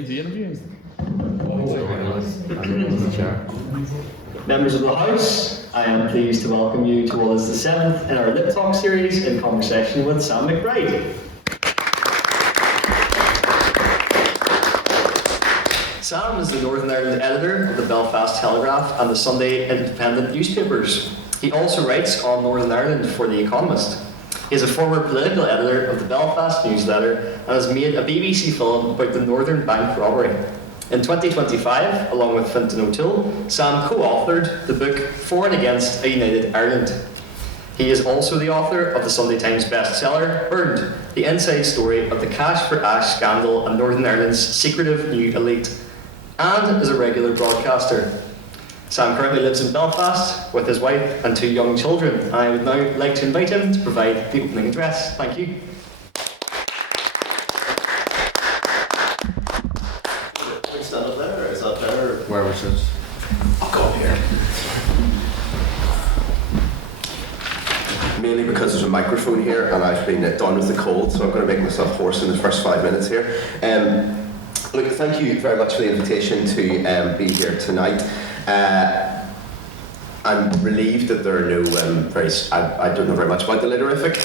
begin the interview? Members of the House, I am pleased to welcome you to what is the 7th in our LitTalk series in conversation with Sam McBride. Sam is the Northern Ireland editor of the Belfast Telegraph and the Sunday Independent newspapers. He also writes on Northern Ireland for The Economist. He is a former political editor of the Belfast newsletter and has made a BBC film about the Northern Bank robbery. In 2025, along with Fintan O'Toole, Sam co-authored the book For and Against a United Ireland. He is also the author of the Sunday Times bestseller, Burned, the inside story of the cash for ash scandal and Northern Ireland's secretive new elite, and is a regular broadcaster. Sam currently lives in Belfast with his wife and 2 young children. I would now like to invite him to provide the opening address. Thank you. Can we stand up there, or is that better? Wherever it is. I'll go up here. Mainly because there's a microphone here and I've been done with the cold, so I'm going to make myself hoarse in the first 5 minutes here. Look, thank you very much for the invitation to be here tonight. I'm relieved that there are no I don't know very much about the litterific,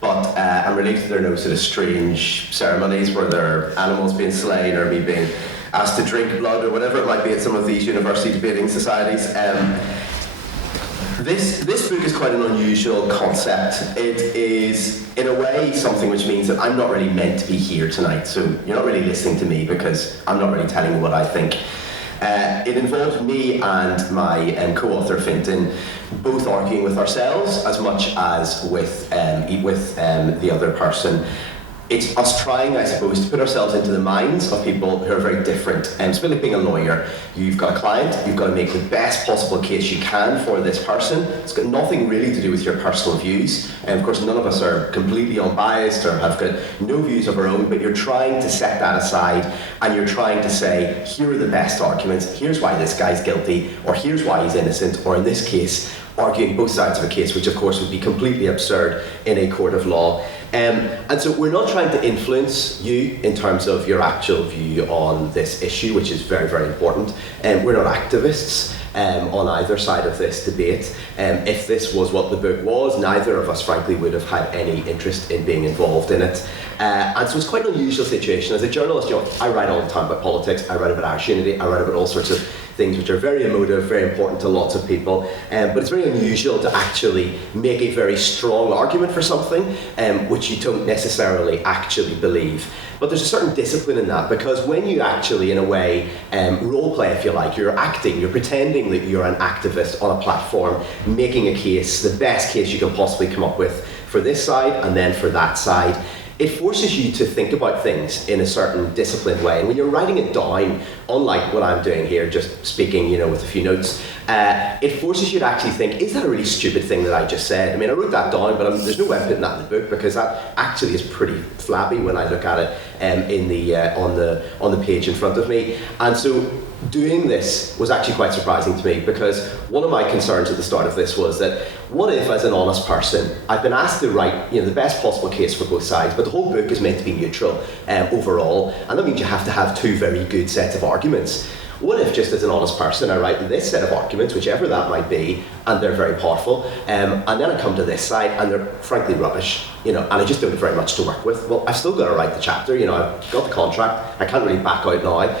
but I'm relieved that there are no sort of strange ceremonies where there are animals being slain or me being asked to drink blood or whatever it might be at some of these university debating societies. This book is quite an unusual concept. It is, in a way, something which means that I'm not really meant to be here tonight, so you're not really listening to me because I'm not really telling you what I think. It involved me and my co-author Fintan both arguing with ourselves as much as with the other person. It's us trying, I suppose, to put ourselves into the minds of people who are very different. It's like being a lawyer. You've got a client, you've got to make the best possible case you can for this person. It's got nothing really to do with your personal views. And of course, none of us are completely unbiased or have got no views of our own, but you're trying to set that aside and you're trying to say, here are the best arguments, here's why this guy's guilty, or here's why he's innocent, or in this case, arguing both sides of a case, which of course would be completely absurd in a court of law. And so we're not trying to influence you in terms of your actual view on this issue, which is very, very important. We're not activists on either side of this debate. If this was what the book was, neither of us, frankly, would have had any interest in being involved in it. And so it's quite an unusual situation. As a journalist, I write all the time about politics, I write about Irish unity, I write about all sorts of things which are very emotive, very important to lots of people, but it's very unusual to actually make a very strong argument for something which you don't necessarily actually believe. But there's a certain discipline in that, because when you actually, in a way, role play, if you like, you're acting, you're pretending that you're an activist on a platform, making a case, the best case you can possibly come up with for this side and then for that side. It forces you to think about things in a certain disciplined way. And when you're writing it down, unlike what I'm doing here, just speaking, with a few notes, it forces you to actually think, is that a really stupid thing that I just said? I mean, I wrote that down, but there's no way of putting that in the book because that actually is pretty flabby when I look at it on the page in front of me. And so doing this was actually quite surprising to me, because one of my concerns at the start of this was that what if, as an honest person, I've been asked to write the best possible case for both sides, but the whole book is meant to be neutral overall, and that means you have to have 2 very good sets of arguments. What if, just as an honest person, I write this set of arguments, whichever that might be, and they're very powerful, and then I come to this side and they're frankly rubbish, and I just don't have very much to work with. Well, I've still got to write the chapter, I've got the contract, I can't really back out now.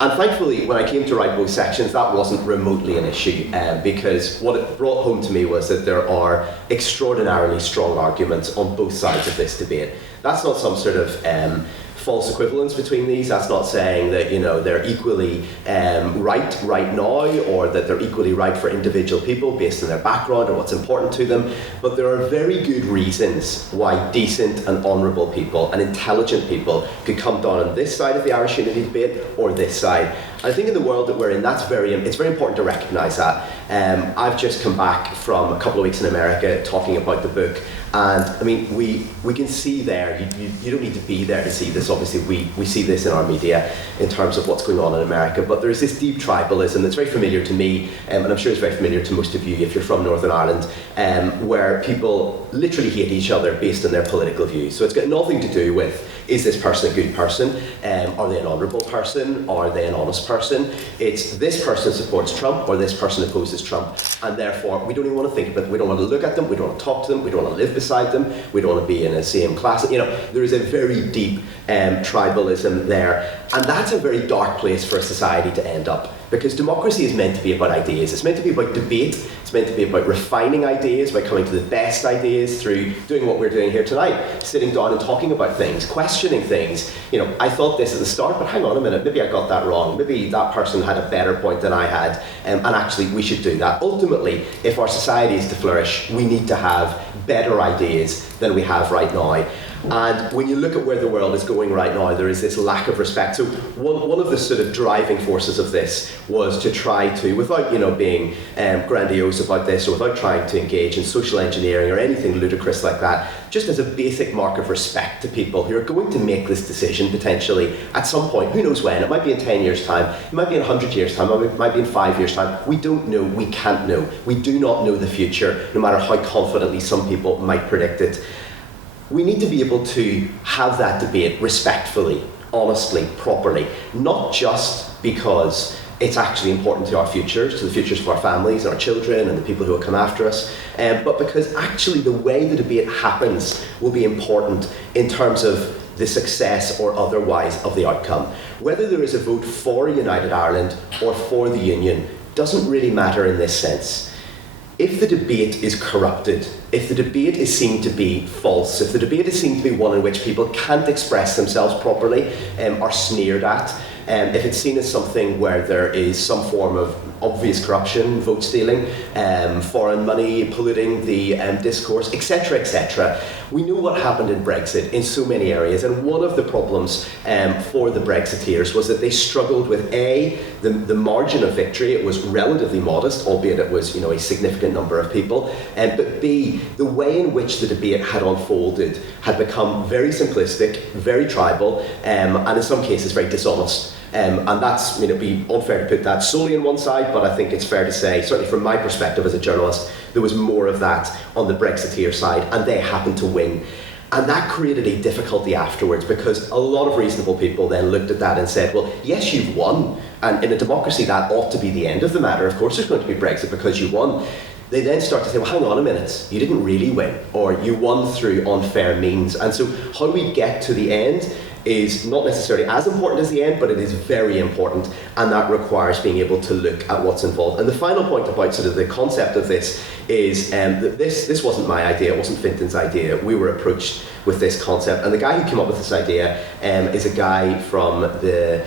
And thankfully, when I came to write both sections, that wasn't remotely an issue, because what it brought home to me was that there are extraordinarily strong arguments on both sides of this debate. That's not some sort of false equivalence between these. That's not saying that they're equally right now, or that they're equally right for individual people based on their background or what's important to them. But there are very good reasons why decent and honourable people and intelligent people could come down on this side of the Irish unity debate or this side. I think in the world that we're in, it's very important to recognise that. I've just come back from a couple of weeks in America talking about the book, And I mean, we can see there, you don't need to be there to see this, obviously we see this in our media in terms of what's going on in America, but there's this deep tribalism that's very familiar to me, and I'm sure it's very familiar to most of you if you're from Northern Ireland, where people literally hate each other based on their political views. So it's got nothing to do with, is this person a good person? Are they an honourable person? Are they an honest person? It's this person supports Trump or this person opposes Trump, and therefore we don't even want to think about it. We don't want to look at them, we don't want to talk to them, we don't want to live beside them, we don't want to be in the same class. You know, there is a very deep tribalism there, and that's a very dark place for a society to end up, because democracy is meant to be about ideas. It's meant to be about debate. It's meant to be about refining ideas, by coming to the best ideas through doing what we're doing here tonight, sitting down and talking about things, questioning things. You know, I thought this at the start, but hang on a minute, maybe I got that wrong. Maybe that person had a better point than I had, and actually we should do that. Ultimately, if our society is to flourish, we need to have better ideas than we have right now. And when you look at where the world is going right now, there is this lack of respect. So one of the sort of driving forces of this was to try to, without being grandiose about this, or without trying to engage in social engineering or anything ludicrous like that, just as a basic mark of respect to people who are going to make this decision potentially at some point. Who knows when? It might be in 10 years' time, it might be in 100 years' time, it might be in 5 years' time. We don't know, we can't know. We do not know the future, no matter how confidently some people might predict it. We need to be able to have that debate respectfully, honestly, properly, not just because it's actually important to our futures, to the futures of our families and our children and the people who will come after us, but because actually the way the debate happens will be important in terms of the success or otherwise of the outcome. Whether there is a vote for a united Ireland or for the Union doesn't really matter in this sense. If the debate is corrupted, if the debate is seen to be false, if the debate is seen to be one in which people can't express themselves properly, are sneered at, if it's seen as something where there is some form of obvious corruption, vote stealing, foreign money polluting the discourse, etc., etc. We know what happened in Brexit in so many areas, and one of the problems for the Brexiteers was that they struggled with the margin of victory. It was relatively modest, albeit it was a significant number of people, but B, the way in which the debate had unfolded had become very simplistic, very tribal, and in some cases very dishonest. And that's, it'd be unfair to put that solely on one side, but I think it's fair to say, certainly from my perspective as a journalist, there was more of that on the Brexiteer side, and they happened to win. And that created a difficulty afterwards, because a lot of reasonable people then looked at that and said, well, yes, you've won, and in a democracy that ought to be the end of the matter. Of course there's going to be Brexit because you won. They then start to say, well, hang on a minute, you didn't really win, or you won through unfair means. And so how we get to the end is not necessarily as important as the end, but it is very important, and that requires being able to look at what's involved. And the final point about sort of the concept of this is that this wasn't my idea, it wasn't Fintan's idea. We were approached with this concept, and the guy who came up with this idea is a guy from the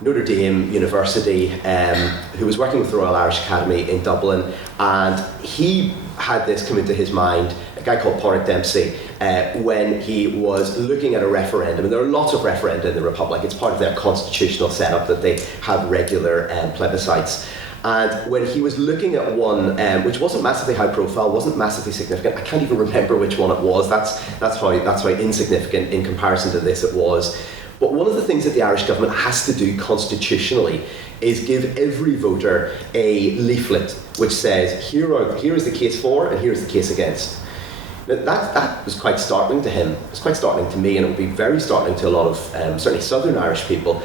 Notre Dame University who was working with the Royal Irish Academy in Dublin, and he had this come into his mind, a guy called Porrick Dempsey, when he was looking at a referendum. And there are lots of referenda in the Republic. It's part of their constitutional setup that they have regular plebiscites. And when he was looking at one which wasn't massively high profile, wasn't massively significant, I can't even remember which one it was, that's how insignificant in comparison to this it was. But one of the things that the Irish government has to do constitutionally is give every voter a leaflet which says, here is the case for and here's the case against. Now, that was quite startling to him. It was quite startling to me, and it would be very startling to a lot of certainly Southern Irish people,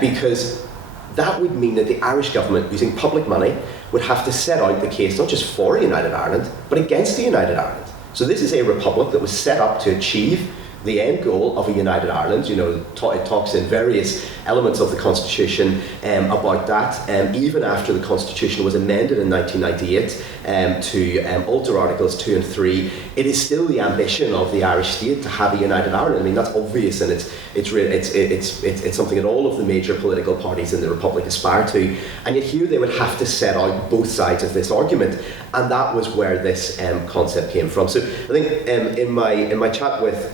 because that would mean that the Irish government, using public money, would have to set out the case not just for a united Ireland, but against a united Ireland. So this is a republic that was set up to achieve the end goal of a united Ireland. It talks in various elements of the Constitution about that. Even after the Constitution was amended in 1998 to alter Articles 2 and 3, it is still the ambition of the Irish state to have a united Ireland. I mean, that's obvious, and it's something that all of the major political parties in the Republic aspire to. And yet here they would have to set out both sides of this argument, and that was where this concept came from. So I think in my chat with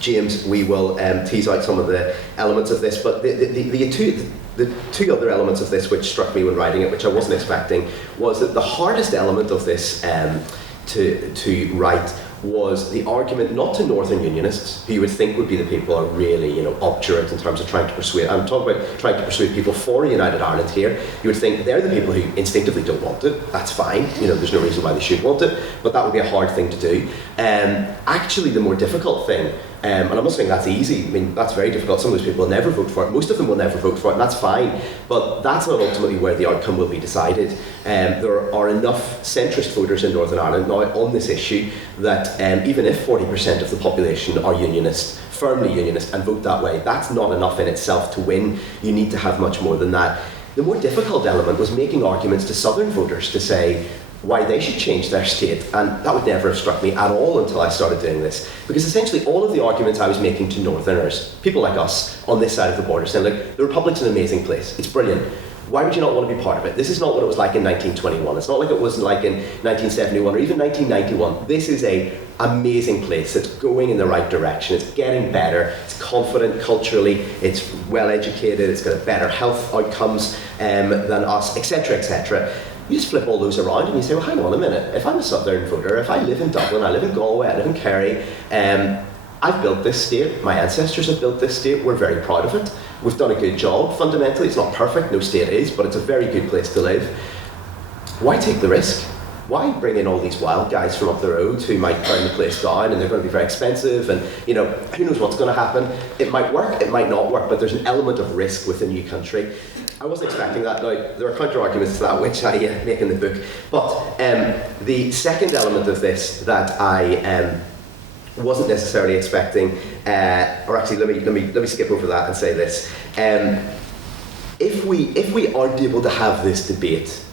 James, we will tease out some of the elements of this, but the two other elements of this which struck me when writing it, which I wasn't expecting, was that the hardest element of this to write was the argument not to Northern Unionists, who you would think would be the people who are really, obdurate in terms of trying to persuade. I'm talking about trying to persuade people for a United Ireland here. You would think they're the people who instinctively don't want it. That's fine. There's no reason why they should want it, but that would be a hard thing to do. Actually, the more difficult thing, and I'm not saying that's easy. I mean, that's very difficult. Some of those people will never vote for it. Most of them will never vote for it, and that's fine. But that's not ultimately where the outcome will be decided. There are enough centrist voters in Northern Ireland now on this issue that even if 40% of the population are unionist, firmly unionist, and vote that way, that's not enough in itself to win. You need to have much more than that. The more difficult element was making arguments to Southern voters to say why they should change their state, and that would never have struck me at all until I started doing this. Because essentially all of the arguments I was making to Northerners, people like us on this side of the border, saying, look, the Republic's an amazing place, it's brilliant. Why would you not want to be part of it? This is not what it was like in 1921. It's not like it was like in 1971 or even 1991. This is an amazing place. It's going in the right direction. It's getting better. It's confident culturally. It's well educated. It's got better health outcomes than us, etc., etc. You just flip all those around and you say, well, hang on a minute. If I'm a Southern voter, if I live in Dublin, I live in Galway, I live in Kerry, I've built this state, my ancestors have built this state, we're very proud of it. We've done a good job. Fundamentally, it's not perfect, no state is, but it's a very good place to live. Why take the risk? Why bring in all these wild guys from up the road who might burn the place down and they're going to be very expensive and, who knows what's going to happen? It might work, it might not work, but there's an element of risk with a new country. I wasn't expecting that. Now, there are counter-arguments to that, which I make in the book. But the second element of this that I wasn't necessarily expecting, or actually, let me skip over that and say this: if we aren't able to have this debate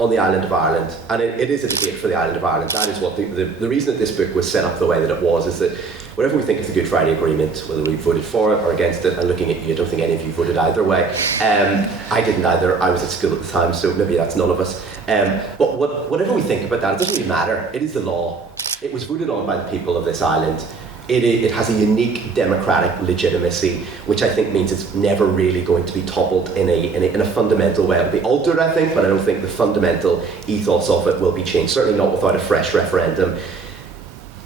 on the island of Ireland, and it is a debate for the island of Ireland, that is what the reason that this book was set up the way that it was, is that whatever we think of the Good Friday Agreement, whether we voted for it or against it, and looking at you, I don't think any of you voted either way. I didn't either. I was at school at the time, so maybe that's none of us. But whatever we think about that, it doesn't really matter. It is the law. It was voted on by the people of this island. It has a unique democratic legitimacy, which I think means it's never really going to be toppled in a fundamental way. It'll be altered, I think, but I don't think the fundamental ethos of it will be changed, certainly not without a fresh referendum.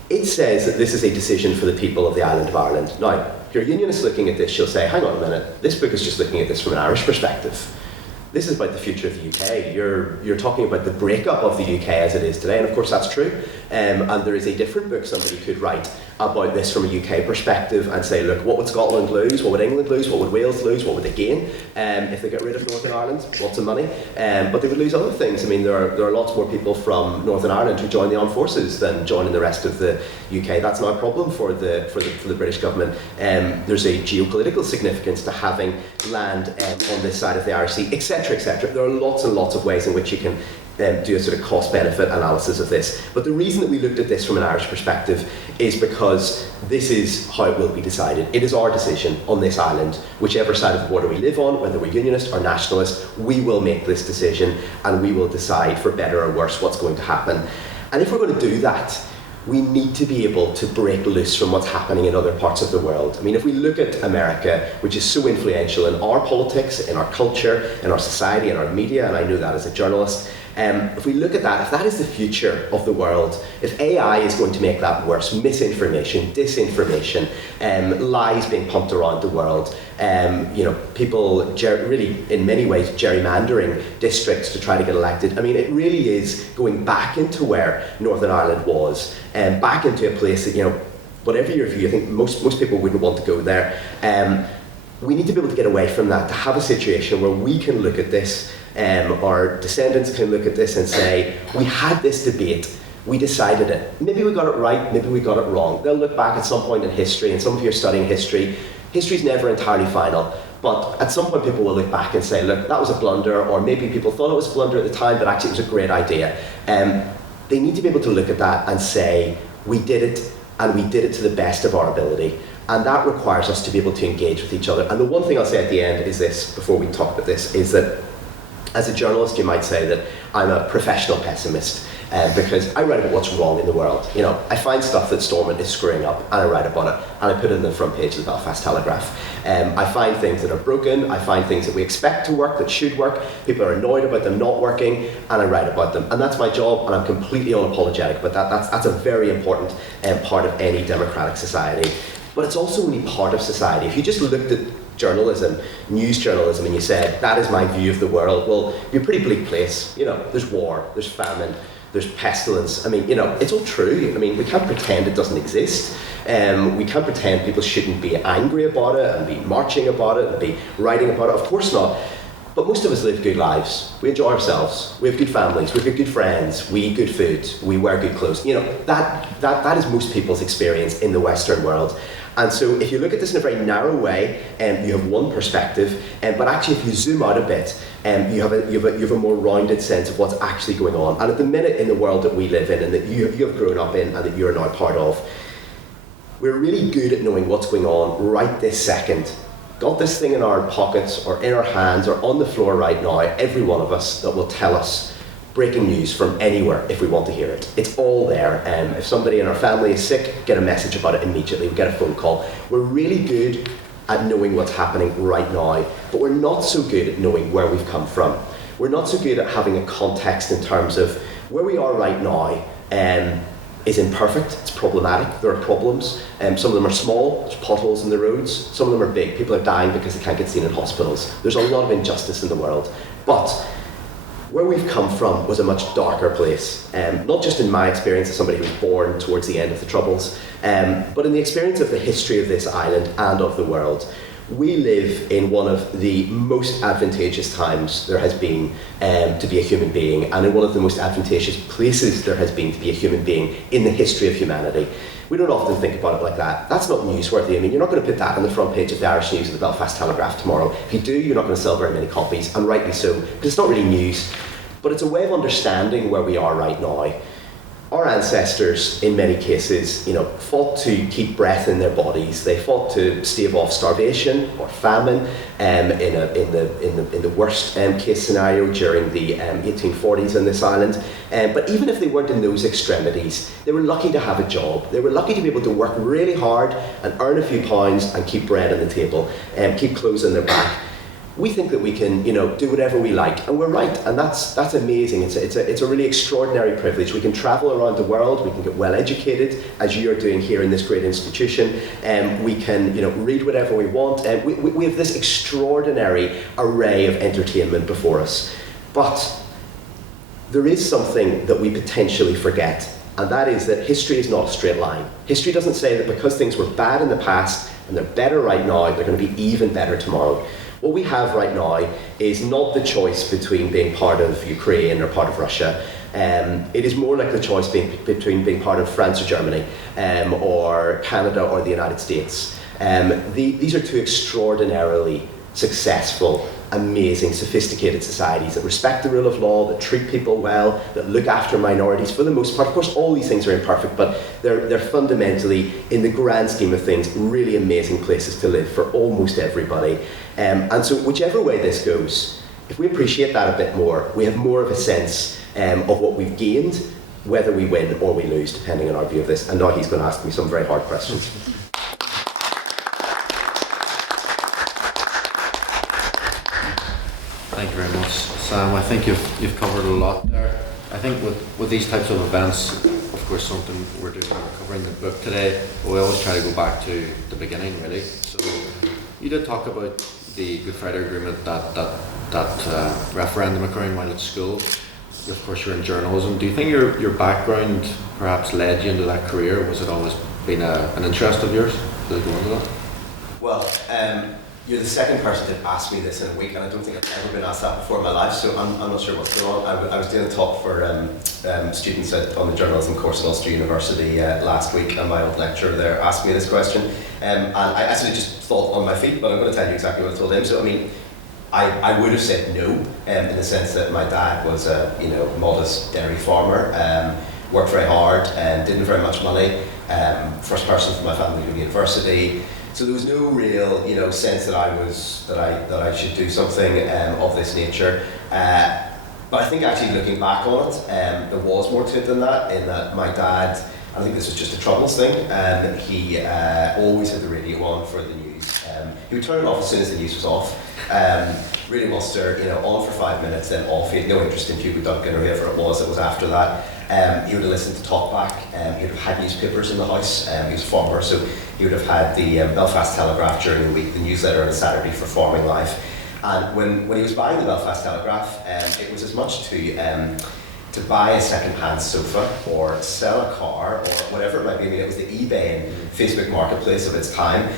It says that this is a decision for the people of the island of Ireland. Now, if you're a unionist looking at this, you'll say, hang on a minute, this book is just looking at this from an Irish perspective. This is about the future of the UK. You're talking about the breakup of the UK as it is today, and of course that's true. And there is a different book somebody could write about this from a UK perspective and say, look, what would Scotland lose? What would England lose? What would Wales lose? What would they gain if they got rid of Northern Ireland? Lots of money. But they would lose other things. I mean, there are lots more people from Northern Ireland who join the armed forces than join in the rest of the UK. That's not a problem for the British government. There's a geopolitical significance to having land on this side of the Irish Sea, etc., etc. There are lots and lots of ways in which you can do a sort of cost-benefit analysis of this. But the reason that we looked at this from an Irish perspective is because this is how it will be decided. It is our decision on this island. Whichever side of the border we live on, whether we're unionist or nationalist, we will make this decision and we will decide for better or worse what's going to happen. And if we're going to do that, we need to be able to break loose from what's happening in other parts of the world. I mean, if we look at America, which is so influential in our politics, in our culture, in our society, in our media, and I know that as a journalist, if we look at that, if that is the future of the world, if AI is going to make that worse, misinformation, disinformation, lies being pumped around the world, people really, in many ways, gerrymandering districts to try to get elected. I mean, it really is going back into where Northern Ireland was, back into a place that, whatever your view, I think most people wouldn't want to go there. We need to be able to get away from that, to have a situation where we can look at this, our descendants can look at this and say, we had this debate, we decided it. Maybe we got it right, maybe we got it wrong. They'll look back at some point in history, and some of you are studying history. History's never entirely final, but at some point people will look back and say, look, that was a blunder, or maybe people thought it was a blunder at the time, but actually it was a great idea. They need to be able to look at that and say, we did it, and we did it to the best of our ability. And that requires us to be able to engage with each other. And the one thing I'll say at the end is this, before we talk about this, is that as a journalist, you might say that I'm a professional pessimist. because I write about what's wrong in the world. You know, I find stuff that Stormont is screwing up, and I write about it, and I put it on the front page of the Belfast Telegraph. I find things that are broken, I find things that we expect to work, that should work, people are annoyed about them not working, and I write about them. And that's my job, and I'm completely unapologetic, but that's a very important part of any democratic society. But it's also only part of society. If you just looked at journalism, news journalism, and you said, that is my view of the world, well, you're a pretty bleak place. You know, there's war, there's famine, there's pestilence. I mean, you know, it's all true. I mean, we can't pretend it doesn't exist. We can't pretend people shouldn't be angry about it and be marching about it and be writing about it. Of course not. But most of us live good lives. We enjoy ourselves. We have good families. We've got good friends. We eat good food. We wear good clothes. You know, that is most people's experience in the Western world. And so if you look at this in a very narrow way, you have one perspective, but actually if you zoom out a bit, you have a more rounded sense of what's actually going on. And at the minute in the world that we live in and that you have grown up in and that you're now part of, we're really good at knowing what's going on right this second. Got this thing in our pockets or in our hands or on the floor right now, every one of us, that will tell us breaking news from anywhere if we want to hear it. It's all there. If somebody in our family is sick, get a message about it immediately. We get a phone call. We're really good at knowing what's happening right now, but we're not so good at knowing where we've come from. We're not so good at having a context in terms of where we are right now. Is imperfect, it's problematic, there are problems. Some of them are small, there's potholes in the roads. Some of them are big, people are dying because they can't get seen in hospitals. There's a lot of injustice in the world. But where we've come from was a much darker place. Not just in my experience as somebody who was born towards the end of the Troubles, but in the experience of the history of this island and of the world. We live in one of the most advantageous times there has been to be a human being, and in one of the most advantageous places there has been to be a human being in the history of humanity. We don't often think about it like that. That's not newsworthy. I mean, you're not going to put that on the front page of the Irish News or the Belfast Telegraph tomorrow. If you do, you're not going to sell very many copies, and rightly so, because it's not really news. But it's a way of understanding where we are right now. Our ancestors, in many cases, you know, fought to keep breath in their bodies. They fought to stave off starvation or famine in the worst case scenario during the 1840s on this island. But even if they weren't in those extremities, they were lucky to have a job. They were lucky to be able to work really hard and earn a few pounds and keep bread on the table and keep clothes on their back. We think that we can, you know, do whatever we like, and we're right, and that's amazing. It's a really extraordinary privilege. We can travel around the world, we can get well educated, as you're doing here in this great institution, and we can, you know, read whatever we want, and we have this extraordinary array of entertainment before us. But there is something that we potentially forget, and that is that history is not a straight line. History doesn't say that because things were bad in the past and they're better right now, they're going to be even better tomorrow. What we have right now is not the choice between being part of Ukraine or part of Russia. It is more like the choice between being part of France or Germany, or Canada or the United States. These are two extraordinarily successful, amazing, sophisticated societies that respect the rule of law, that treat people well, that look after minorities for the most part. Of course, all these things are imperfect, but they're fundamentally, in the grand scheme of things, really amazing places to live for almost everybody. And so whichever way this goes, if we appreciate that a bit more, we have more of a sense of what we've gained, whether we win or we lose, depending on our view of this. And now he's going to ask me some very hard questions. Thank you very much, Sam. I think you've covered a lot there. I think with these types of events, of course, something we're covering the book today, but we always try to go back to the beginning, really. So you did talk about the Good Friday Agreement, that referendum occurring while at school. Of course, you're in journalism. Do you think your background perhaps led you into that career? Was it always been an interest of yours to go into that? Well, you're the second person to ask me this in a week, and I don't think I've ever been asked that before in my life, so I'm not sure what's going on. I was doing a talk for students on the journalism course at Ulster University last week, and my old lecturer there asked me this question, and I actually just thought on my feet, but I'm going to tell you exactly what I told him. So I mean, I would have said no, in the sense that my dad was a modest dairy farmer, worked very hard, didn't have very much money, first person from my family to go to university. So there was no real, sense that I should do something of this nature. But I think actually looking back on it, there was more to it than that, in that my dad, I think this was just a troubles thing, he always had the radio on for the news. He would turn it off as soon as the news was off. Really muster, on for 5 minutes, then off. He had no interest in Hugo Duncan or whoever it was after that. He would have listened to Talkback. He would have had newspapers in the house. He was a farmer, so he would have had the Belfast Telegraph during the week, the newsletter on a Saturday for farming life. And when he was buying the Belfast Telegraph, it was as much to buy a second-hand sofa or sell a car or whatever it might be. I mean, it was the eBay and Facebook marketplace of its time,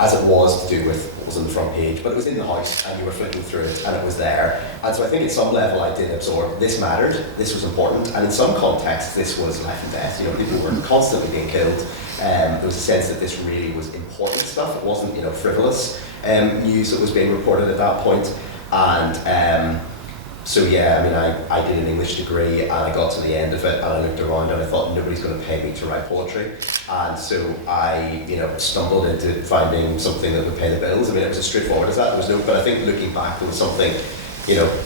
as it was to do with what was on the front page, but it was in the house and you were flicking through it and it was there. And so I think at some level I did absorb this mattered, this was important, and in some contexts this was life and death. People were constantly being killed. There was a sense that this really was important stuff. It wasn't frivolous news that was being reported at that point. And so yeah, I mean, I did an English degree and I got to the end of it and I looked around and I thought nobody's going to pay me to write poetry. And so I, stumbled into finding something that would pay the bills. I mean, it was as straightforward as that. There was no, but I think looking back, there was something,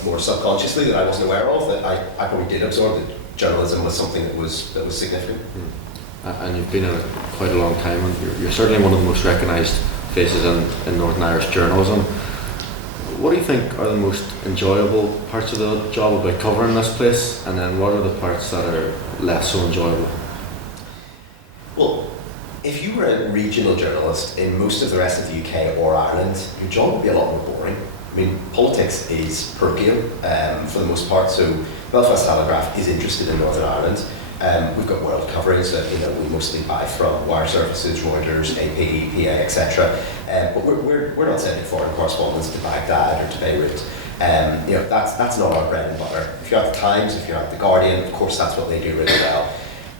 more subconsciously that I wasn't aware of, that I probably did absorb that journalism was something that was significant. And you've been in it quite a long time, and you're certainly one of the most recognised faces in Northern Irish journalism. What do you think are the most enjoyable parts of the job about covering this place, and then what are the parts that are less so enjoyable? Well, if you were a regional journalist in most of the rest of the UK or Ireland, your job would be a lot more boring. I mean, politics is parochial for the most part, so Belfast Telegraph is interested in Northern Ireland. We've got world coverage that we mostly buy from wire services, Reuters, AP, PA, etc. But we're not sending foreign correspondents to Baghdad or to Beirut. That's not our bread and butter. If you're at the Times, if you're at the Guardian, of course that's what they do really well.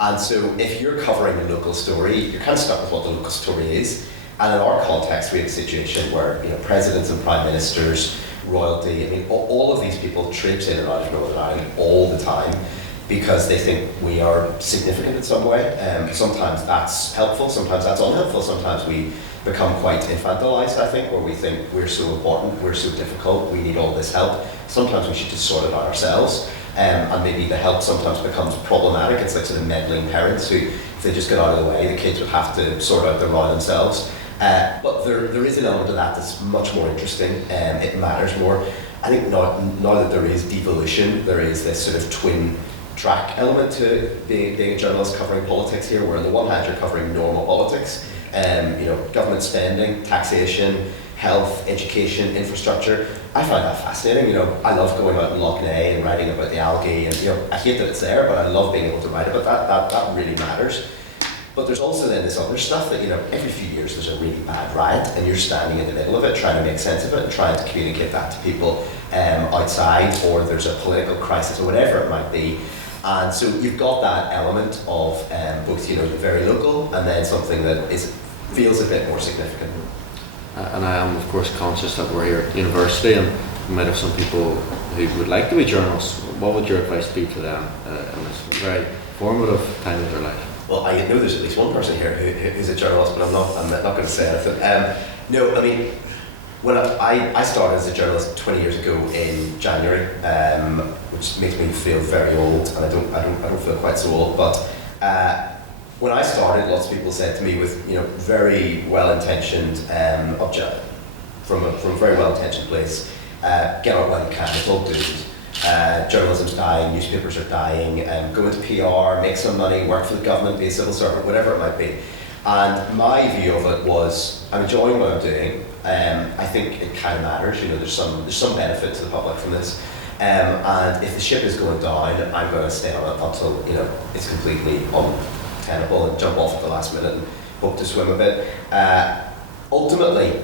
And so if you're covering a local story, you're kind of stuck with what the local story is. And in our context, we have a situation where presidents and prime ministers, royalty, I mean, all of these people traipse in and out of Northern Ireland all the time, because they think we are significant in some way. Sometimes that's helpful, sometimes that's unhelpful, sometimes we become quite infantilized, I think, where we think we're so important, we're so difficult, we need all this help. Sometimes we should just sort it out ourselves, and maybe the help sometimes becomes problematic. It's like sort of meddling parents who, if they just get out of the way, the kids would have to sort out their row themselves. But there is an element of that that's much more interesting, it matters more. I think now that there is devolution, there is this sort of twin track element to being a journalist covering politics here, where on the one hand you're covering normal politics, government spending, taxation, health, education, infrastructure. I find that fascinating. I love going out in Lough Neagh and writing about the algae, and I hate that it's there, but I love being able to write about that. That really matters. But there's also then this other stuff that, every few years there's a really bad riot and you're standing in the middle of it trying to make sense of it and trying to communicate that to people outside, or there's a political crisis or whatever it might be. And so you've got that element of both, very local and then something that feels a bit more significant. And I am, of course, conscious that we're here at university and we might have some people who would like to be journalists. What would your advice be to them in this very formative time of their life? Well, I know there's at least one person here who's a journalist, but I'm not going to say anything. No, I mean, when I started as a journalist 20 years ago in January, which makes me feel very old, and I don't feel quite so old. But when I started, lots of people said to me with very well-intentioned from a very well-intentioned place, get out while you can. It's all doomed. Journalism's dying, newspapers are dying, go into PR, make some money, work for the government, be a civil servant, whatever it might be. And my view of it was, I'm enjoying what I'm doing. I think it kind of matters. There's some benefit to the public from this. And if the ship is going down, I'm going to stay on it until it's completely untenable and jump off at the last minute and hope to swim a bit. Ultimately,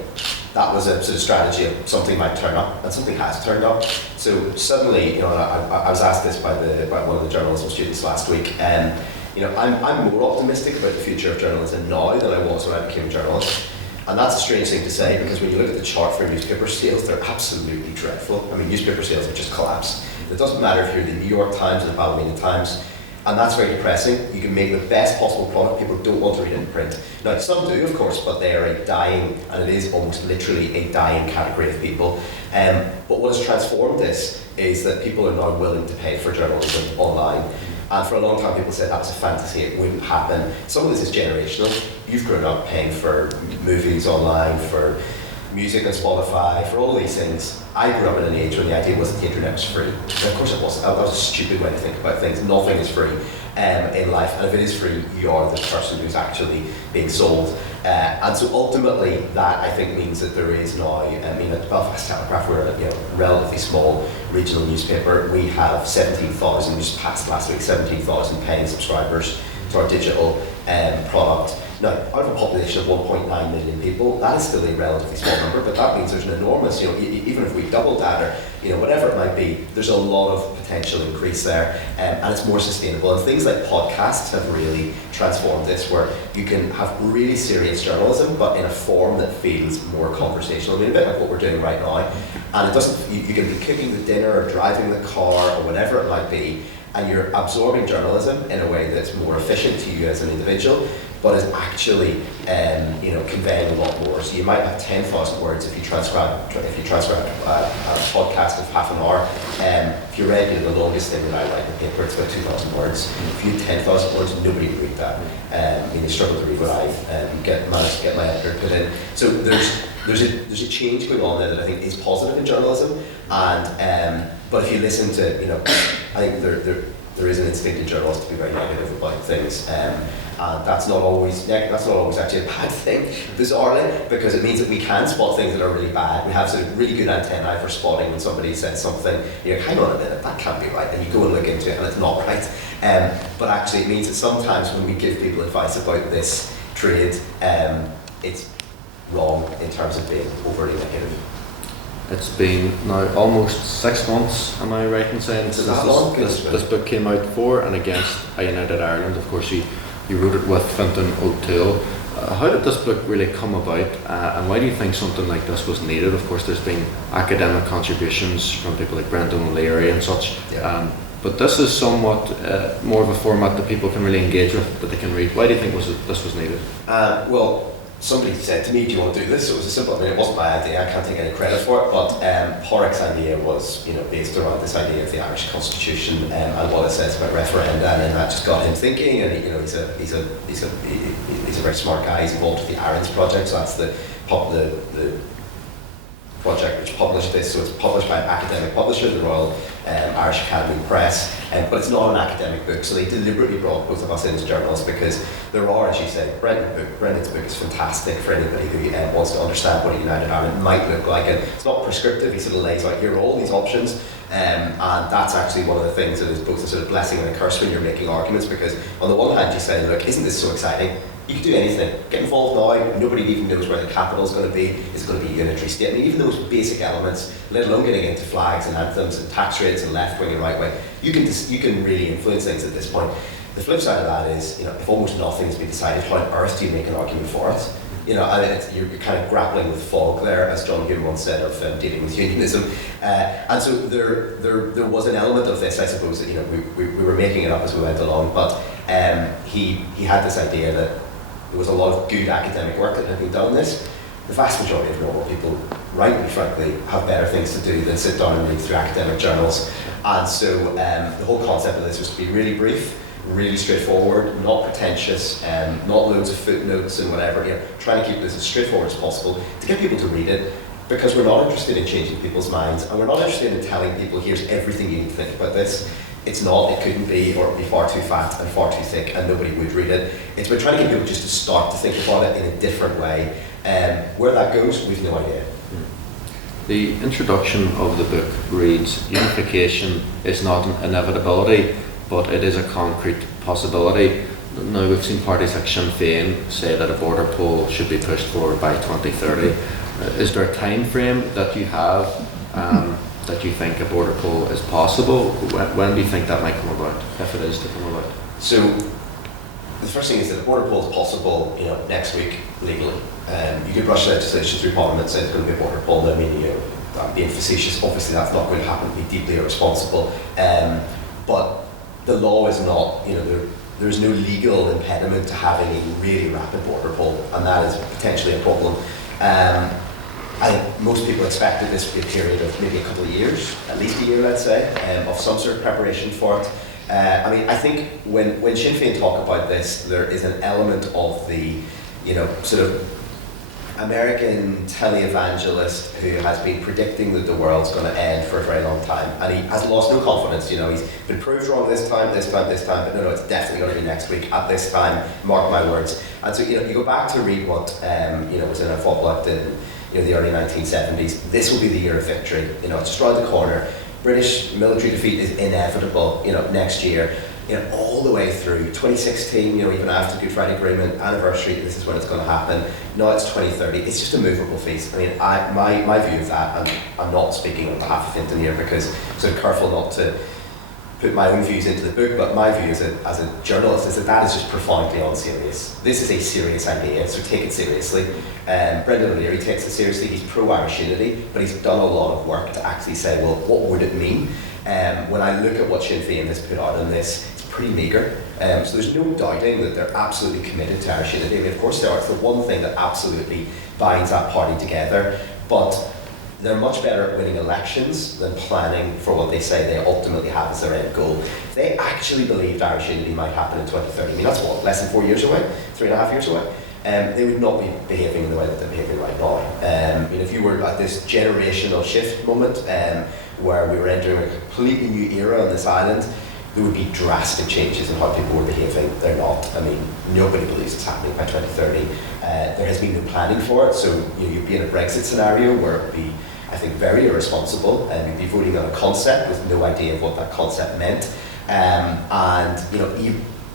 that was a sort of strategy of something might turn up, and something has turned up. So suddenly, I was asked this by one of the journalism students last week, and I'm more optimistic about the future of journalism now than I was when I became a journalist. And that's a strange thing to say, because when you look at the chart for newspaper sales, they're absolutely dreadful. I mean, newspaper sales have just collapsed. It doesn't matter if you're the New York Times or the Ballymena Times. And that's very depressing. You can make the best possible product, people don't want to read it in print. Now, some do, of course, but they are a dying, and it is almost literally a dying category of people. But what has transformed this is that people are now willing to pay for journalism online. And for a long time, people said that was a fantasy, it wouldn't happen. Some of this is generational. You've grown up paying for movies online, for music on Spotify, for all of these things. I grew up in an age when the idea was that the internet was free. And of course it wasn't. That was a stupid way to think about things. Nothing is free in life. And if it is free, you are the person who's actually being sold. And so ultimately, that I think means that there is now, at the Belfast Telegraph, we're a relatively small regional newspaper. We have 17,000, we just passed last week, 17,000 paying subscribers to our digital product. Now, out of a population of 1.9 million people, that is still a relatively small number, but that means there's an enormous, even if we doubled that or, whatever it might be, there's a lot of potential increase there, and it's more sustainable. And things like podcasts have really transformed this, where you can have really serious journalism, but in a form that feels more conversational. A bit like what we're doing right now. And it doesn't, you can be cooking the dinner or driving the car or whatever it might be, and you're absorbing journalism in a way that's more efficient to you as an individual, but is actually conveying a lot more. So you might have 10,000 words if you transcribe a podcast of half an hour. If you read the longest thing that I write in the paper, it's about 2,000 words. If you had 10,000 words, nobody would read that. They struggle to read what I've managed to get my editor put in. So there's a change going on there that I think is positive in journalism. And but if you listen to, I think there is an instinct in journalists to be very negative about things. And that's not always actually a bad thing, bizarrely, because it means that we can spot things that are really bad. We have sort of really good antennae for spotting when somebody says something, you're like, hang on a minute, that can't be right, and you go and look into it and it's not right. But actually it means that sometimes when we give people advice about this trade, it's wrong in terms of being overly negative. It's been now almost 6 months, am I right in saying, since this book came out for and against a United Ireland. Of course, you wrote it with Fintan O'Toole. How did this book really come about, and why do you think something like this was needed? Of course, there's been academic contributions from people like Brendan O'Leary and such, but this is somewhat more of a format that people can really engage with, that they can read. Why do you think this was needed? Well, somebody said to me, do you want to do this? So it was a simple, it wasn't my idea, I can't take any credit for it, but Porrick's idea was based around this idea of the Irish Constitution and what it says about referenda, and that just got him thinking, and he's a very smart guy. He's involved with the Aaron's project, so that's the project which published this. So it's published by an academic publisher, the Royal Irish Academy Press, but it's not an academic book, so they deliberately brought both of us in as journalists, because there are, as you say, Brendan's book is fantastic for anybody who wants to understand what a United Ireland might look like, and it's not prescriptive. He sort of lays out, here are all these options, and that's actually one of the things that is both a sort of blessing and a curse when you're making arguments, because on the one hand you say, look, isn't this so exciting? You can do anything. Get involved now. Nobody even knows where the capital is going to be. It's going to be a unitary state. Even those basic elements, let alone getting into flags and anthems and tax rates and left wing and right wing, you can really influence things at this point. The flip side of that is, if almost nothing's been decided, how on earth do you make an argument for it? You're kind of grappling with fog there, as John Hume once said, of dealing with unionism. And so there was an element of this, I suppose, that we were making it up as we went along, but he had this idea that there was a lot of good academic work that had been done on this. The vast majority of normal people, rightly frankly, have better things to do than sit down and read through academic journals. And so the whole concept of this was to be really brief, really straightforward, not pretentious, not loads of footnotes and whatever, trying to keep this as straightforward as possible to get people to read it, because we're not interested in changing people's minds, and we're not interested in telling people, here's everything you need to think about this. It's not, it couldn't be, or it would be far too fat and far too thick and nobody would read it. It's about trying to get people just to start to think about it in a different way. Where that goes, we've no idea. The introduction of the book reads, unification is not an inevitability, but it is a concrete possibility. Now, we've seen parties like Sinn Féin say that a border poll should be pushed forward by 2030. Is there a time frame that you have that you think a border poll is possible? When do you think that might come about, if it is to come about? So the first thing is that a border poll is possible, next week legally. You could rush legislation through Parliament and say it's going to be a border poll. I'm being facetious. Obviously, that's not going to happen. It'd be deeply irresponsible. But the law is not, there's no legal impediment to having a really rapid border poll, and that is potentially a problem. I think most people expected this to be a period of maybe a couple of years, at least a year, let's say, of some sort of preparation for it. I think when Sinn Féin talk about this, there is an element of the, sort of American televangelist who has been predicting that the world's going to end for a very long time, and he has lost no confidence. He's been proved wrong this time, but no, it's definitely going to be next week at this time. Mark my words. And so you go back to read what was in a Foplock in the early 1970s. This will be the year of victory. It's just around the corner. British military defeat is inevitable. Next year. All the way through 2016, even after the Good Friday Agreement anniversary, this is when it's going to happen. Now it's 2030. It's just a movable feast. My view of that, and I'm not speaking on behalf of Fintan here because I'm sort of careful not to put my own views into the book, but my view as a journalist is that is just profoundly unserious. This is a serious idea, so take it seriously. Brendan O'Leary takes it seriously. He's pro-Irish unity, but he's done a lot of work to actually say, well, what would it mean? When I look at what Sinn Féin has put out on this, it's pretty meagre. So there's no doubting that they're absolutely committed to Irish unity. Of course they are. It's the one thing that absolutely binds that party together. But they're much better at winning elections than planning for what they say they ultimately have as their end goal. If they actually believed Irish unity might happen in 2030, that's what, less than 4 years away, 3.5 years away, they would not be behaving in the way that they're behaving right now. If you were at this generational shift moment where we were entering a completely new era on this island, there would be drastic changes in how people were behaving. They're not. Nobody believes it's happening by 2030. There has been no planning for it, so you'd be in a Brexit scenario where it would be, I think, very irresponsible, and you'd be voting on a concept with no idea of what that concept meant.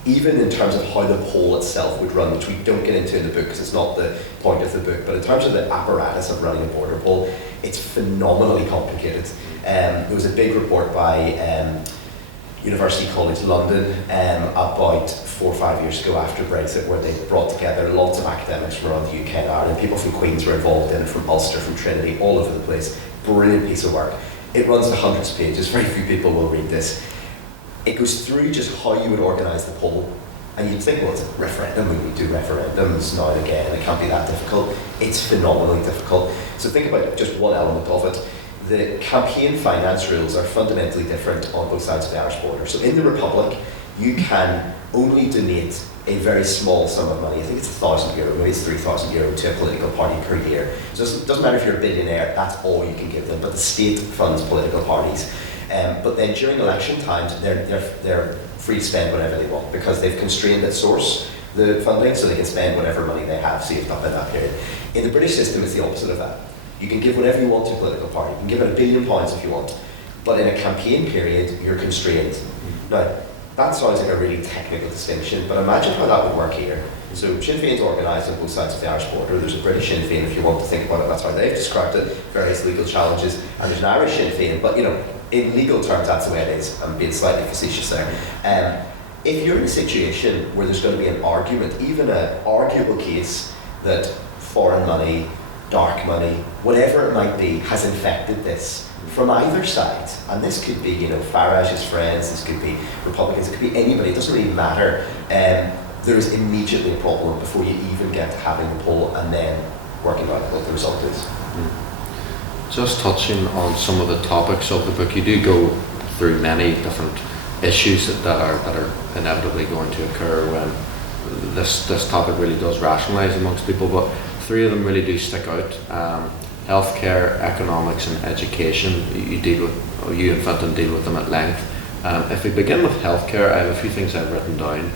Even in terms of how the poll itself would run, which we don't get into in the book because it's not the point of the book, but in terms of the apparatus of running a border poll, it's phenomenally complicated. There was a big report by University College London about 4 or 5 years ago after Brexit, where they brought together lots of academics from around the UK and Ireland. People from Queen's were involved in it, from Ulster, from Trinity, all over the place. Brilliant piece of work. It runs to hundreds of pages. Very few people will read this. It goes through just how you would organise the poll. And you'd think, well, it's a referendum, we do referendums now and again, it can't be that difficult. It's phenomenally difficult. So think about just one element of it. The campaign finance rules are fundamentally different on both sides of the Irish border. So in the Republic, you can only donate a very small sum of money. I think it's €1,000, maybe it's €3,000 to a political party per year. So it doesn't matter if you're a billionaire, that's all you can give them. But the state funds political parties. But then during election times, they're free to spend whatever they want because they've constrained at source the funding, so they can spend whatever money they have saved up in that period. In the British system, it's the opposite of that. You can give whatever you want to a political party. You can give it £1 billion if you want. But in a campaign period, you're constrained. Now, that sounds like a really technical distinction, but imagine how that would work here. So Sinn Féin's organised on both sides of the Irish border. There's a British Sinn Féin, if you want to think about it, that's how they've described it, various legal challenges, and there's an Irish Sinn Féin, but in legal terms, that's the way it is. I'm being slightly facetious there. If you're in a situation where there's going to be an argument, even an arguable case that foreign money, dark money, whatever it might be, has infected this from either side, and this could be, Farage's friends, this could be Republicans, it could be anybody, it doesn't really matter. There is immediately a problem before you even get to having the poll and then working out what the result is. Just touching on some of the topics of the book, you do go through many different issues that are inevitably going to occur when this topic really does rationalise amongst people, but 3 of them really do stick out. Healthcare, economics and education. You and Fintan deal with them at length. If we begin with healthcare, I have a few things I've written down.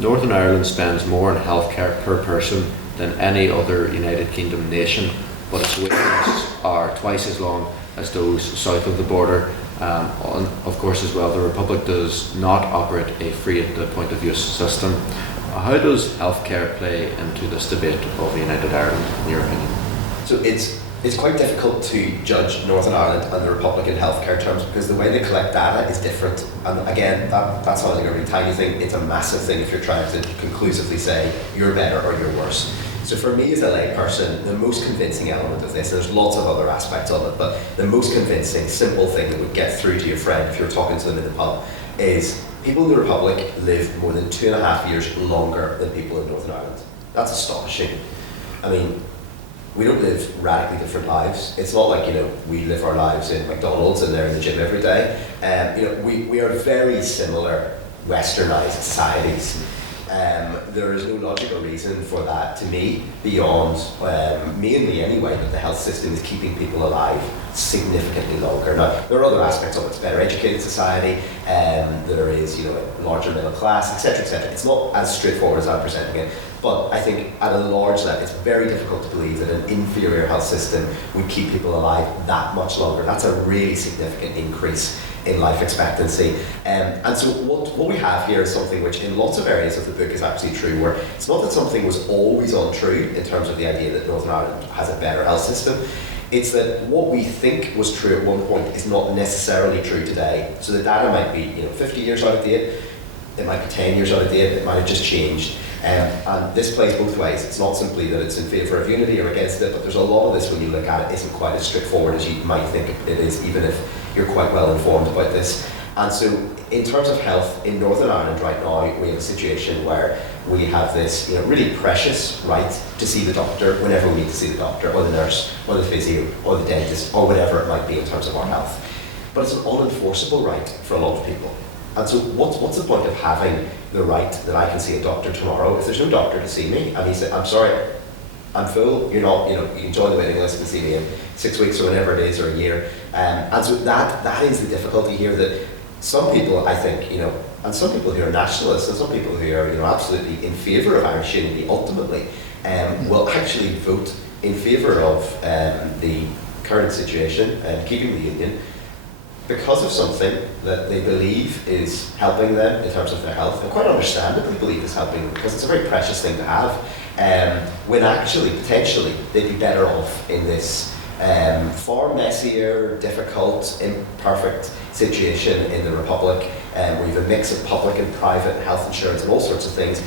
Northern Ireland spends more on healthcare per person than any other United Kingdom nation, but its wages are twice as long as those south of the border. Of course, as well, the Republic does not operate a free at the point of use system. How does healthcare play into this debate of United Ireland, in your opinion? So it's quite difficult to judge Northern Ireland and the Republic in healthcare terms because the way they collect data is different. And again, that sounds like a really tiny thing. It's a massive thing if you're trying to conclusively say you're better or you're worse. So for me as a layperson, the most convincing element of this, there's lots of other aspects of it, but the most convincing, simple thing that would get through to your friend if you're talking to them in the pub is people in the Republic live more than 2.5 years longer than people in Northern Ireland. That's astonishing. I mean, we don't live radically different lives. It's not like, we live our lives in McDonald's and they're in the gym every day. We are very similar Westernized societies. There is no logical reason for that to me beyond, mainly anyway, that the health system is keeping people alive significantly longer. Now, there are other aspects of it. It's a better educated society, there is a larger middle class, etc., etc. It's not as straightforward as I'm presenting it, but I think at a large level, it's very difficult to believe that an inferior health system would keep people alive that much longer. That's a really significant increase in life expectancy. And so what we have here is something which in lots of areas of the book is actually true, where it's not that something was always untrue in terms of the idea that Northern Ireland has a better health system. It's that what we think was true at one point is not necessarily true today. So the data might be 50 years out of date, it might be 10 years out of date, it might have just changed. And this plays both ways. It's not simply that it's in favour of unity or against it, but there's a lot of this when you look at it isn't quite as straightforward as you might think it is, even if you're quite well informed about this. And so in terms of health in Northern Ireland right now, we have a situation where we have this really precious right to see the doctor whenever we need to see the doctor, or the nurse, or the physio, or the dentist, or whatever it might be in terms of our health. But it's an unenforceable right for a lot of people. And so what's the point of having the right that I can see a doctor tomorrow if there's no doctor to see me? And he said, I'm sorry, I'm full, you're not, you can join the waiting list and see me in 6 weeks or whenever it is, or a year. And so that is the difficulty here, that some people, I think, and some people who are nationalists and some people who are, absolutely in favour of Irish unity ultimately, will actually vote in favour of the current situation and keeping the union, because of something that they believe is helping them in terms of their health, and quite understandably believe is helping them, because it's a very precious thing to have, when actually, potentially, they'd be better off in this far messier, difficult, imperfect situation in the Republic, where you have a mix of public and private health insurance and all sorts of things,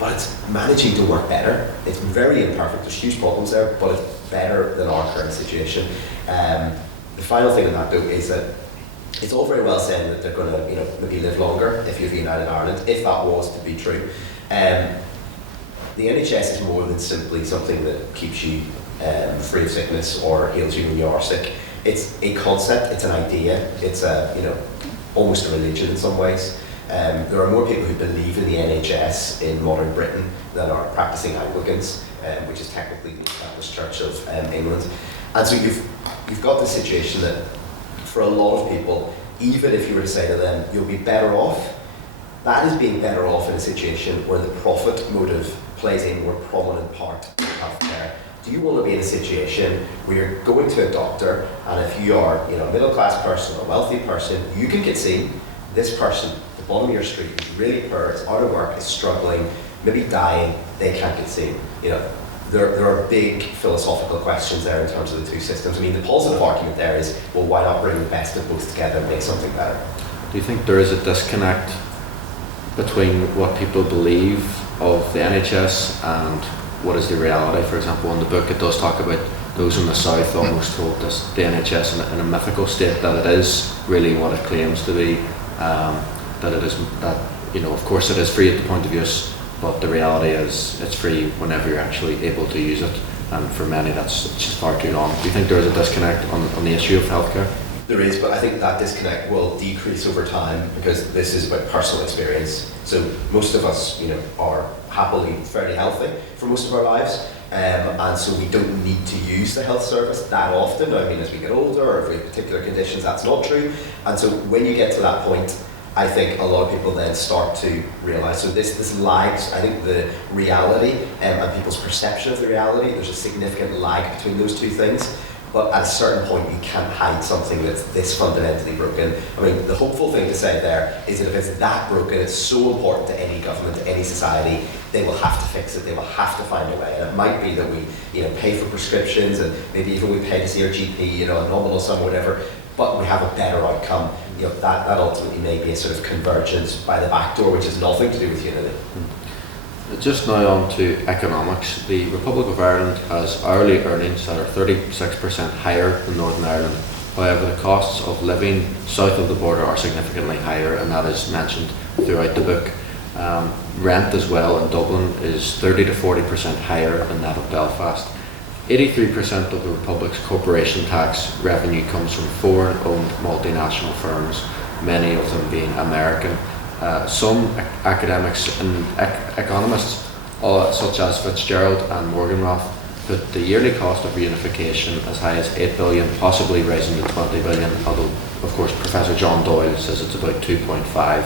but it's managing to work better. It's very imperfect, there's huge problems there, but it's better than our current situation. The final thing on that though is that it's all very well saying that they're going to, maybe live longer if you have United Ireland, if that was to be true. The NHS is more than simply something that keeps you free of sickness or heals you when you are sick. It's a concept, it's an idea, it's almost a religion in some ways. There are more people who believe in the NHS in modern Britain than are practicing Anglicans, which is technically the established Church of England. And so you've got this situation that for a lot of people, even if you were to say to them, you'll be better off, that is being better off in a situation where the profit motive plays a more prominent part in healthcare. Do you want to be in a situation where you're going to a doctor, and if you are a middle class person or a wealthy person, you can get seen, this person at the bottom of your street is really poor, is out of work, is struggling, maybe dying, they can't get seen. There are big philosophical questions there in terms of the two systems. I mean, the positive argument there is, well, why not bring the best of both together and make something better? Do you think there is a disconnect between what people believe of the NHS and what is the reality? For example, in the book it does talk about those in the south almost told this, the NHS in a mythical state, that it is really what it claims to be, that it is, that of course it is free at the point of use, but the reality is it's free whenever you're actually able to use it, and for many it's just far too long. Do you think there is a disconnect on the issue of healthcare? There is, but I think that disconnect will decrease over time, because this is about personal experience. So most of us, are happily fairly healthy for most of our lives, and so we don't need to use the health service that often. I mean, as we get older or if we have particular conditions, that's not true. And so when you get to that point, I think a lot of people then start to realise, so this lags, I think the reality and people's perception of the reality, there's a significant lag between those two things. But at a certain point, you can't hide something that's this fundamentally broken. I mean, the hopeful thing to say there is that if it's that broken, it's so important to any government, to any society, they will have to fix it, they will have to find a way. And it might be that we pay for prescriptions, and maybe even we pay to see our GP, a nominal sum or whatever, but we have a better outcome. That ultimately may be a sort of convergence by the back door, which has nothing to do with unity. Just now on to economics. The Republic of Ireland has hourly earnings that are 36% higher than Northern Ireland, However, the costs of living south of the border are significantly higher, and that is mentioned throughout the book. Rent as well in Dublin is 30 to 40% higher than that of Belfast. 83% of the Republic's corporation tax revenue comes from foreign-owned multinational firms, many of them being American. Some academics and economists, such as Fitzgerald and Morganroth, put the yearly cost of reunification as high as 8 billion, possibly rising to 20 billion, although of course Professor John Doyle says it's about 2.5.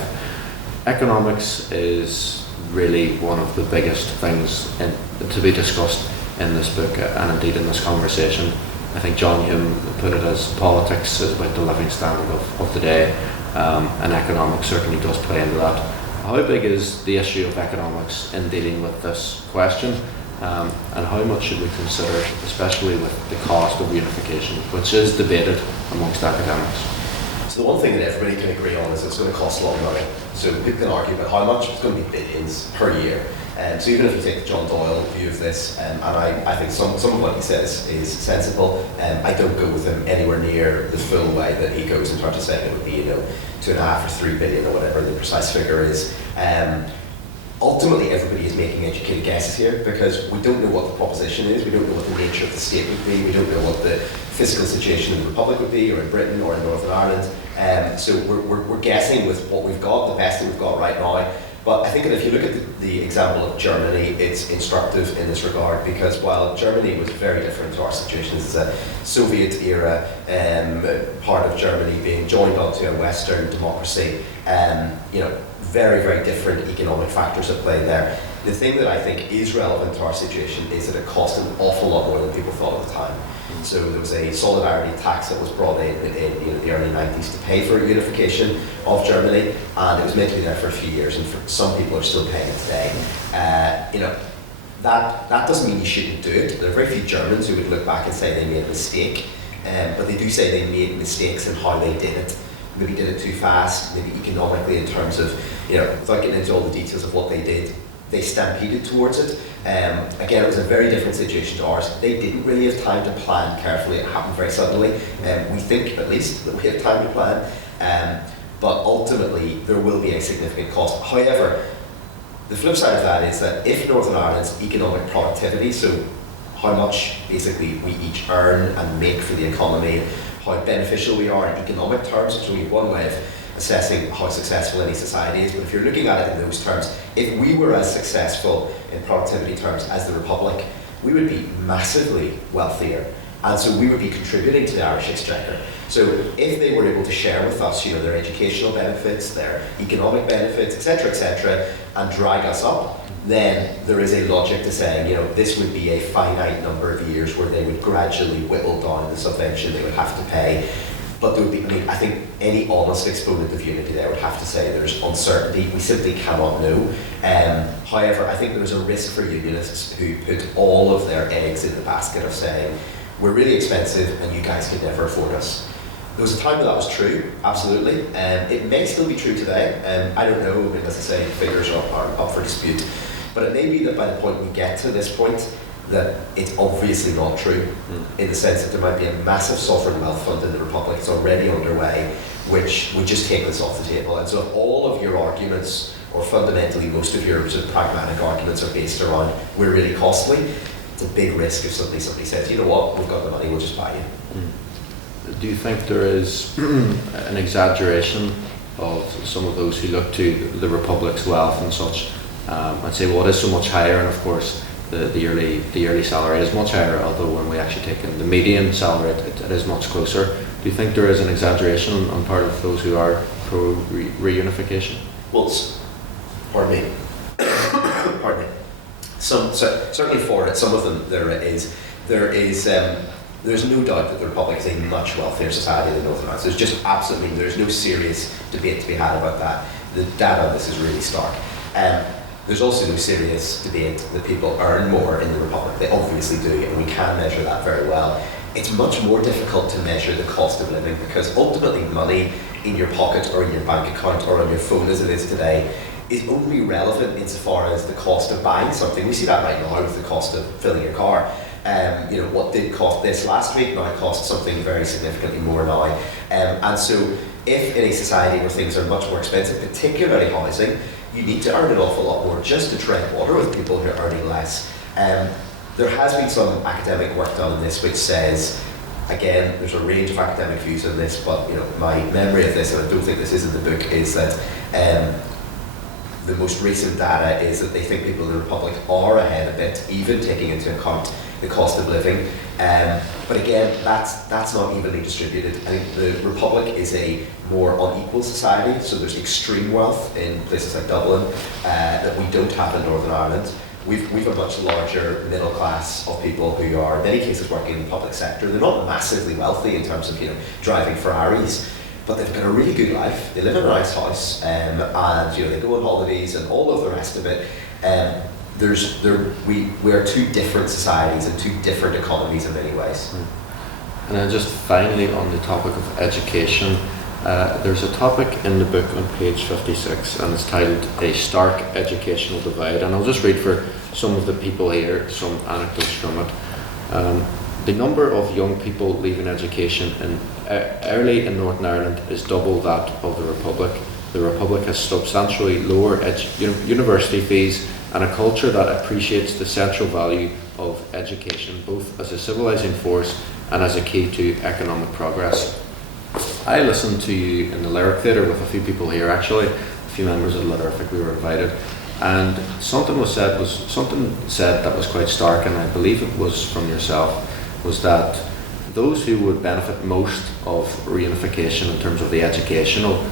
Economics is really one of the biggest things to be discussed in this book and indeed in this conversation. I think John Hume put it as politics is about the living standard of the day, and economics certainly does play into that. How big is the issue of economics in dealing with this question, and how much should we consider, especially with the cost of reunification, which is debated amongst academics? So the one thing that everybody can agree on is it's going to cost a lot of money. So people can argue about how much. It's going to be billions per year. So even if you take the John Doyle view of this, and I think some of what he says is sensible, I don't go with him anywhere near the full way that he goes in terms of saying it would be 2.5 or 3 billion or whatever the precise figure is. Ultimately, everybody is making educated guesses here because we don't know what the proposition is, we don't know what the nature of the state would be, we don't know what the fiscal situation in the Republic would be, or in Britain, or in Northern Ireland. So we're guessing with what we've got, the best thing we've got right now. But I think that if you look at the example of Germany, it's instructive in this regard because while Germany was very different to our situation, this is a Soviet era part of Germany being joined onto a Western democracy, very, very different economic factors at play there. The thing that I think is relevant to our situation is that it cost an awful lot more than people thought at the time. So there was a solidarity tax that was brought in the early 90s to pay for unification of Germany, and it was meant to be there for a few years, and for some people are still paying it today. That doesn't mean you shouldn't do it. There are very few Germans who would look back and say they made a mistake, but they do say they made mistakes in how they did it. Maybe did it too fast, maybe economically in terms of, without getting into all the details of what they did, they stampeded towards it. Again, it was a very different situation to ours. They didn't really have time to plan carefully. It happened very suddenly. We think, at least, that we have time to plan. But ultimately, there will be a significant cost. However, the flip side of that is that if Northern Ireland's economic productivity, so how much basically we each earn and make for the economy, how beneficial we are in economic terms, it's only one way of assessing how successful any society is, but if you're looking at it in those terms, if we were as successful in productivity terms as the Republic, we would be massively wealthier, and so we would be contributing to the Irish Exchequer. So if they were able to share with us, their educational benefits, their economic benefits, etc., and drag us up, then there is a logic to saying, this would be a finite number of years where they would gradually whittle down the subvention they would have to pay. But there would be, I think any honest exponent of unity there would have to say there's uncertainty, we simply cannot know. However, I think there's a risk for unionists who put all of their eggs in the basket of saying, we're really expensive and you guys could never afford us. There was a time when that was true, absolutely. It may still be true today. I don't know, as I say, figures are up for dispute. But it may be that by the point we get to this point, that it's obviously not true, in the sense that there might be a massive sovereign wealth fund in the Republic. It's already underway, which would just take this off the table. And so if all of your arguments, or fundamentally most of your sort of pragmatic arguments are based around we're really costly, it's a big risk if suddenly somebody says, you know what, we've got the money, we'll just buy you. Do you think there is an exaggeration of some of those who look to the Republic's wealth and such, and say, well, it is so much higher, and of course the yearly salary is much higher, although when we actually take in the median salary, it is much closer. Do you think there is an exaggeration on part of those who are pro reunification? Well, pardon me. Pardon me. Certainly for it, some of them there's no doubt that the Republic is a much wealthier society than Northern Ireland. There's just there's no serious debate to be had about that. The data on this is really stark. There's also no serious debate that people earn more in the Republic. They obviously do, and we can measure that very well. It's much more difficult to measure the cost of living because ultimately money in your pocket or in your bank account or on your phone as it is today is only relevant insofar as the cost of buying something. We see that right now with the cost of filling your car. What did cost this last week now costs something very significantly more now. And so if in a society where things are much more expensive, particularly housing, you need to earn an awful lot more just to tread water with people who are earning less. There has been some academic work done on this which says, again, there's a range of academic views on this, but my memory of this, and I don't think this is in the book, is that the most recent data is that they think people in the Republic are ahead a bit, even taking into account the cost of living. But again, that's not evenly distributed. I think the Republic is a more unequal society, so there's extreme wealth in places like Dublin that we don't have in Northern Ireland. We've a much larger middle class of people who are, in many cases, working in the public sector. They're not massively wealthy in terms of driving Ferraris, but they've got a really good life. They live in a nice house, and they go on holidays and all of the rest of it. We are two different societies and two different economies in many ways. And then just finally on the topic of education, there's a topic in the book on page 56, and it's titled A Stark Educational Divide, and I'll just read for some of the people here some anecdotes from it. The number of young people leaving education early in Northern Ireland is double that of the Republic. The Republic has substantially lower university fees and a culture that appreciates the central value of education, both as a civilising force and as a key to economic progress. I listened to you in the Lyric Theatre with a few people here, actually, a few members of the Lyric, I think we were invited, and something said that was quite stark, and I believe it was from yourself, was that those who would benefit most of reunification in terms of the educational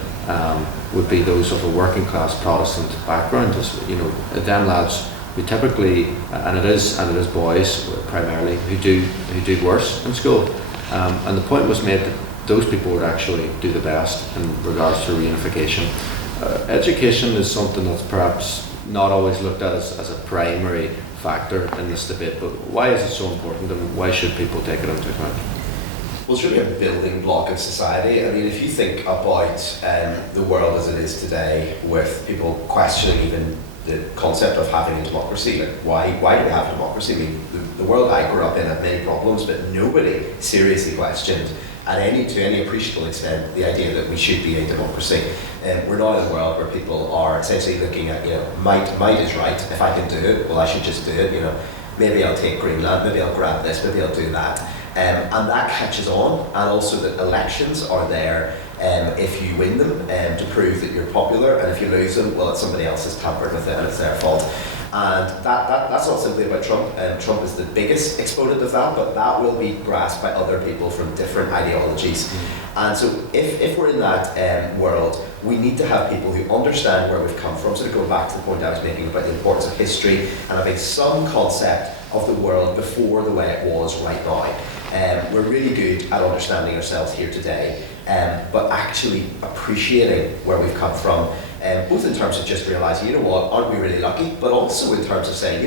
would be those of a working class Protestant background. Them lads who typically, and it is boys primarily, who do worse in school, and the point was made that those people would actually do the best in regards to reunification. Education is something that's perhaps not always looked at as a primary factor in this debate, but why is it so important, and why should people take it into account? Well, it's really a building block of society. I mean, if you think about the world as it is today, with people questioning even the concept of having a democracy, like why do we have democracy? I mean, the world I grew up in had many problems, but nobody seriously questioned to any appreciable extent the idea that we should be a democracy. We're not in a world where people are essentially looking at, might is right. If I can do it, well, I should just do it. Maybe I'll take Greenland, maybe I'll grab this, maybe I'll do that. And that catches on, and also that elections are there if you win them to prove that you're popular, and if you lose them, well, it's somebody else has tampered with it and it's their fault. And that's not simply about Trump. Trump is the biggest exponent of that, but that will be grasped by other people from different ideologies. And so if we're in that world, we need to have people who understand where we've come from. So to go back to the point I was making about the importance of history and having some concept of the world before the way it was right now. We're really good at understanding ourselves here today, but actually appreciating where we've come from, both in terms of just realising, aren't we really lucky, but also in terms of saying,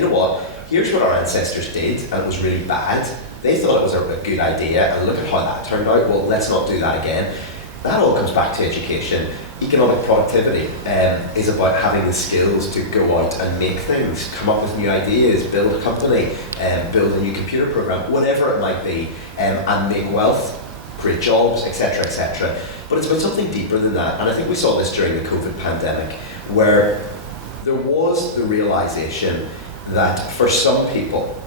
here's what our ancestors did and it was really bad. They thought it was a good idea, and look at how that turned out. Well, let's not do that again. That all comes back to education. Economic productivity is about having the skills to go out and make things, come up with new ideas, build a company, build a new computer program, whatever it might be, and make wealth, create jobs, etc., etc. But it's about something deeper than that, and I think we saw this during the COVID pandemic, where there was the realization that for some people,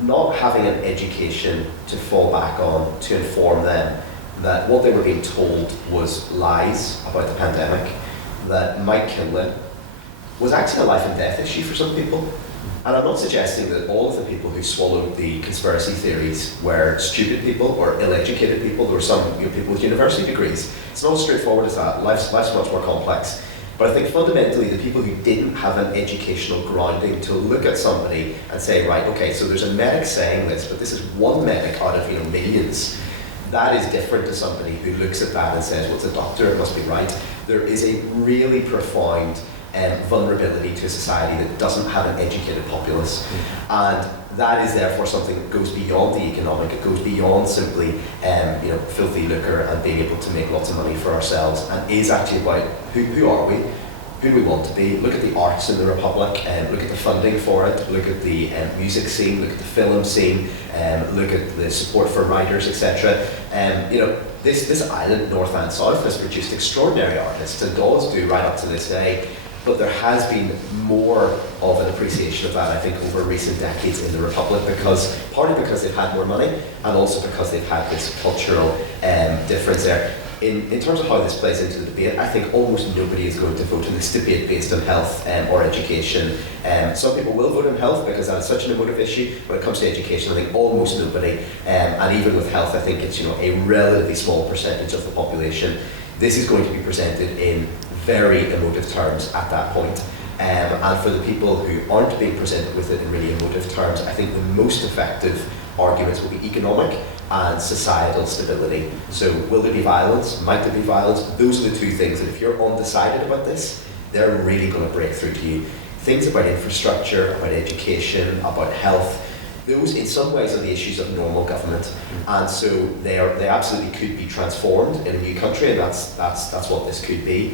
not having an education to fall back on to inform them that what they were being told was lies about the pandemic that might kill them was actually a life and death issue for some people. And I'm not suggesting that all of the people who swallowed the conspiracy theories were stupid people or ill-educated people. There were some people with university degrees. It's not as straightforward as that. Life's much more complex. But I think fundamentally the people who didn't have an educational grounding to look at somebody and say, right, okay, so there's a medic saying this, but this is one medic out of millions. That is different to somebody who looks at that and says, well, it's a doctor, it must be right. There is a really profound vulnerability to a society that doesn't have an educated populace. And that is therefore something that goes beyond the economic. It goes beyond simply filthy lucre and being able to make lots of money for ourselves, and is actually about who are we, who do we want to be? Look at the arts in the Republic, look at the funding for it, look at the music scene, look at the film scene, look at the support for writers, etc. This island, north and south, has produced extraordinary artists and does do right up to this day. But there has been more of an appreciation of that, I think, over recent decades in the Republic, partly because they've had more money, and also because they've had this cultural difference there. In terms of how this plays into the debate, I think almost nobody is going to vote in this debate based on health or education. Some people will vote on health because that's such an emotive issue. When it comes to education, I think almost nobody, and even with health, I think it's a relatively small percentage of the population. This is going to be presented in very emotive terms at that point. And for the people who aren't being presented with it in really emotive terms, I think the most effective arguments will be economic and societal stability. So will there be violence? Might there be violence? Those are the two things that if you're undecided about this, they're really going to break through to you. Things about infrastructure, about education, about health, those in some ways are the issues of normal government, and so they absolutely could be transformed in a new country, and that's what this could be.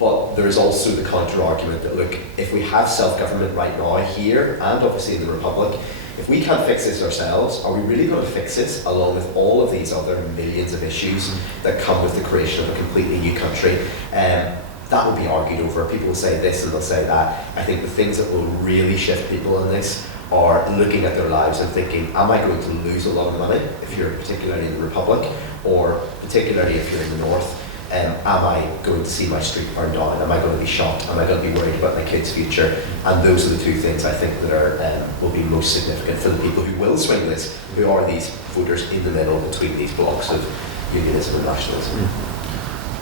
But there is also the counter-argument that, look, if we have self-government right now here, and obviously in the Republic, if we can't fix this ourselves, are we really going to fix it along with all of these other millions of issues that come with the creation of a completely new country? That will be argued over. People will say this and they'll say that. I think the things that will really shift people on this are looking at their lives and thinking, am I going to lose a lot of money if you're particularly in the Republic, or particularly if you're in the North? Am I going to see my street burned down? Am I going to be shot? Am I going to be worried about my kids' future? And those are the two things I think that are will be most significant for the people who will swing this, who are these voters in the middle between these blocks of unionism and nationalism.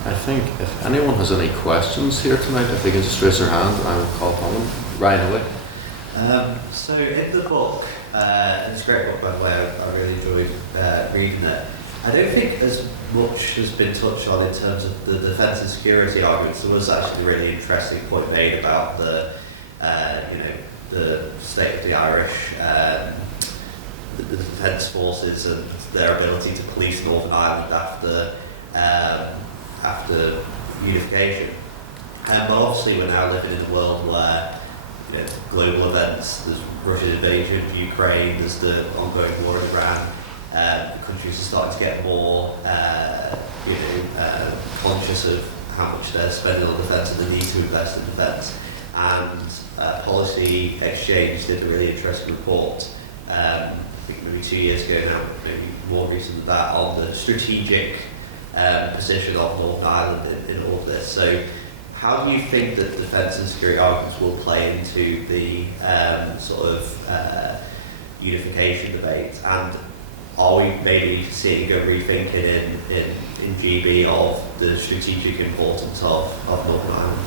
I think if anyone has any questions here tonight, if they can just raise their hand, I will call upon them. Ryan, away. So in the book, and it's a great book by the way, I really enjoyed reading it. I don't think as much has been touched on in terms of the defence and security arguments. There was actually a really interesting point made about the state of the Irish, the defence forces and their ability to police Northern Ireland after unification. But obviously we're now living in a world where global events, there's Russian invasion of Ukraine, there's the ongoing war in Iran. The countries are starting to get more conscious of how much they're spending on defence and the need to invest in defence. And Policy Exchange did a really interesting report, I think maybe 2 years ago now, maybe more recent than that, on the strategic position of Northern Ireland in all of this. So how do you think that defence and security arguments will play into the unification debate? And are we maybe seeing a rethinking in GB of the strategic importance of Northern Ireland?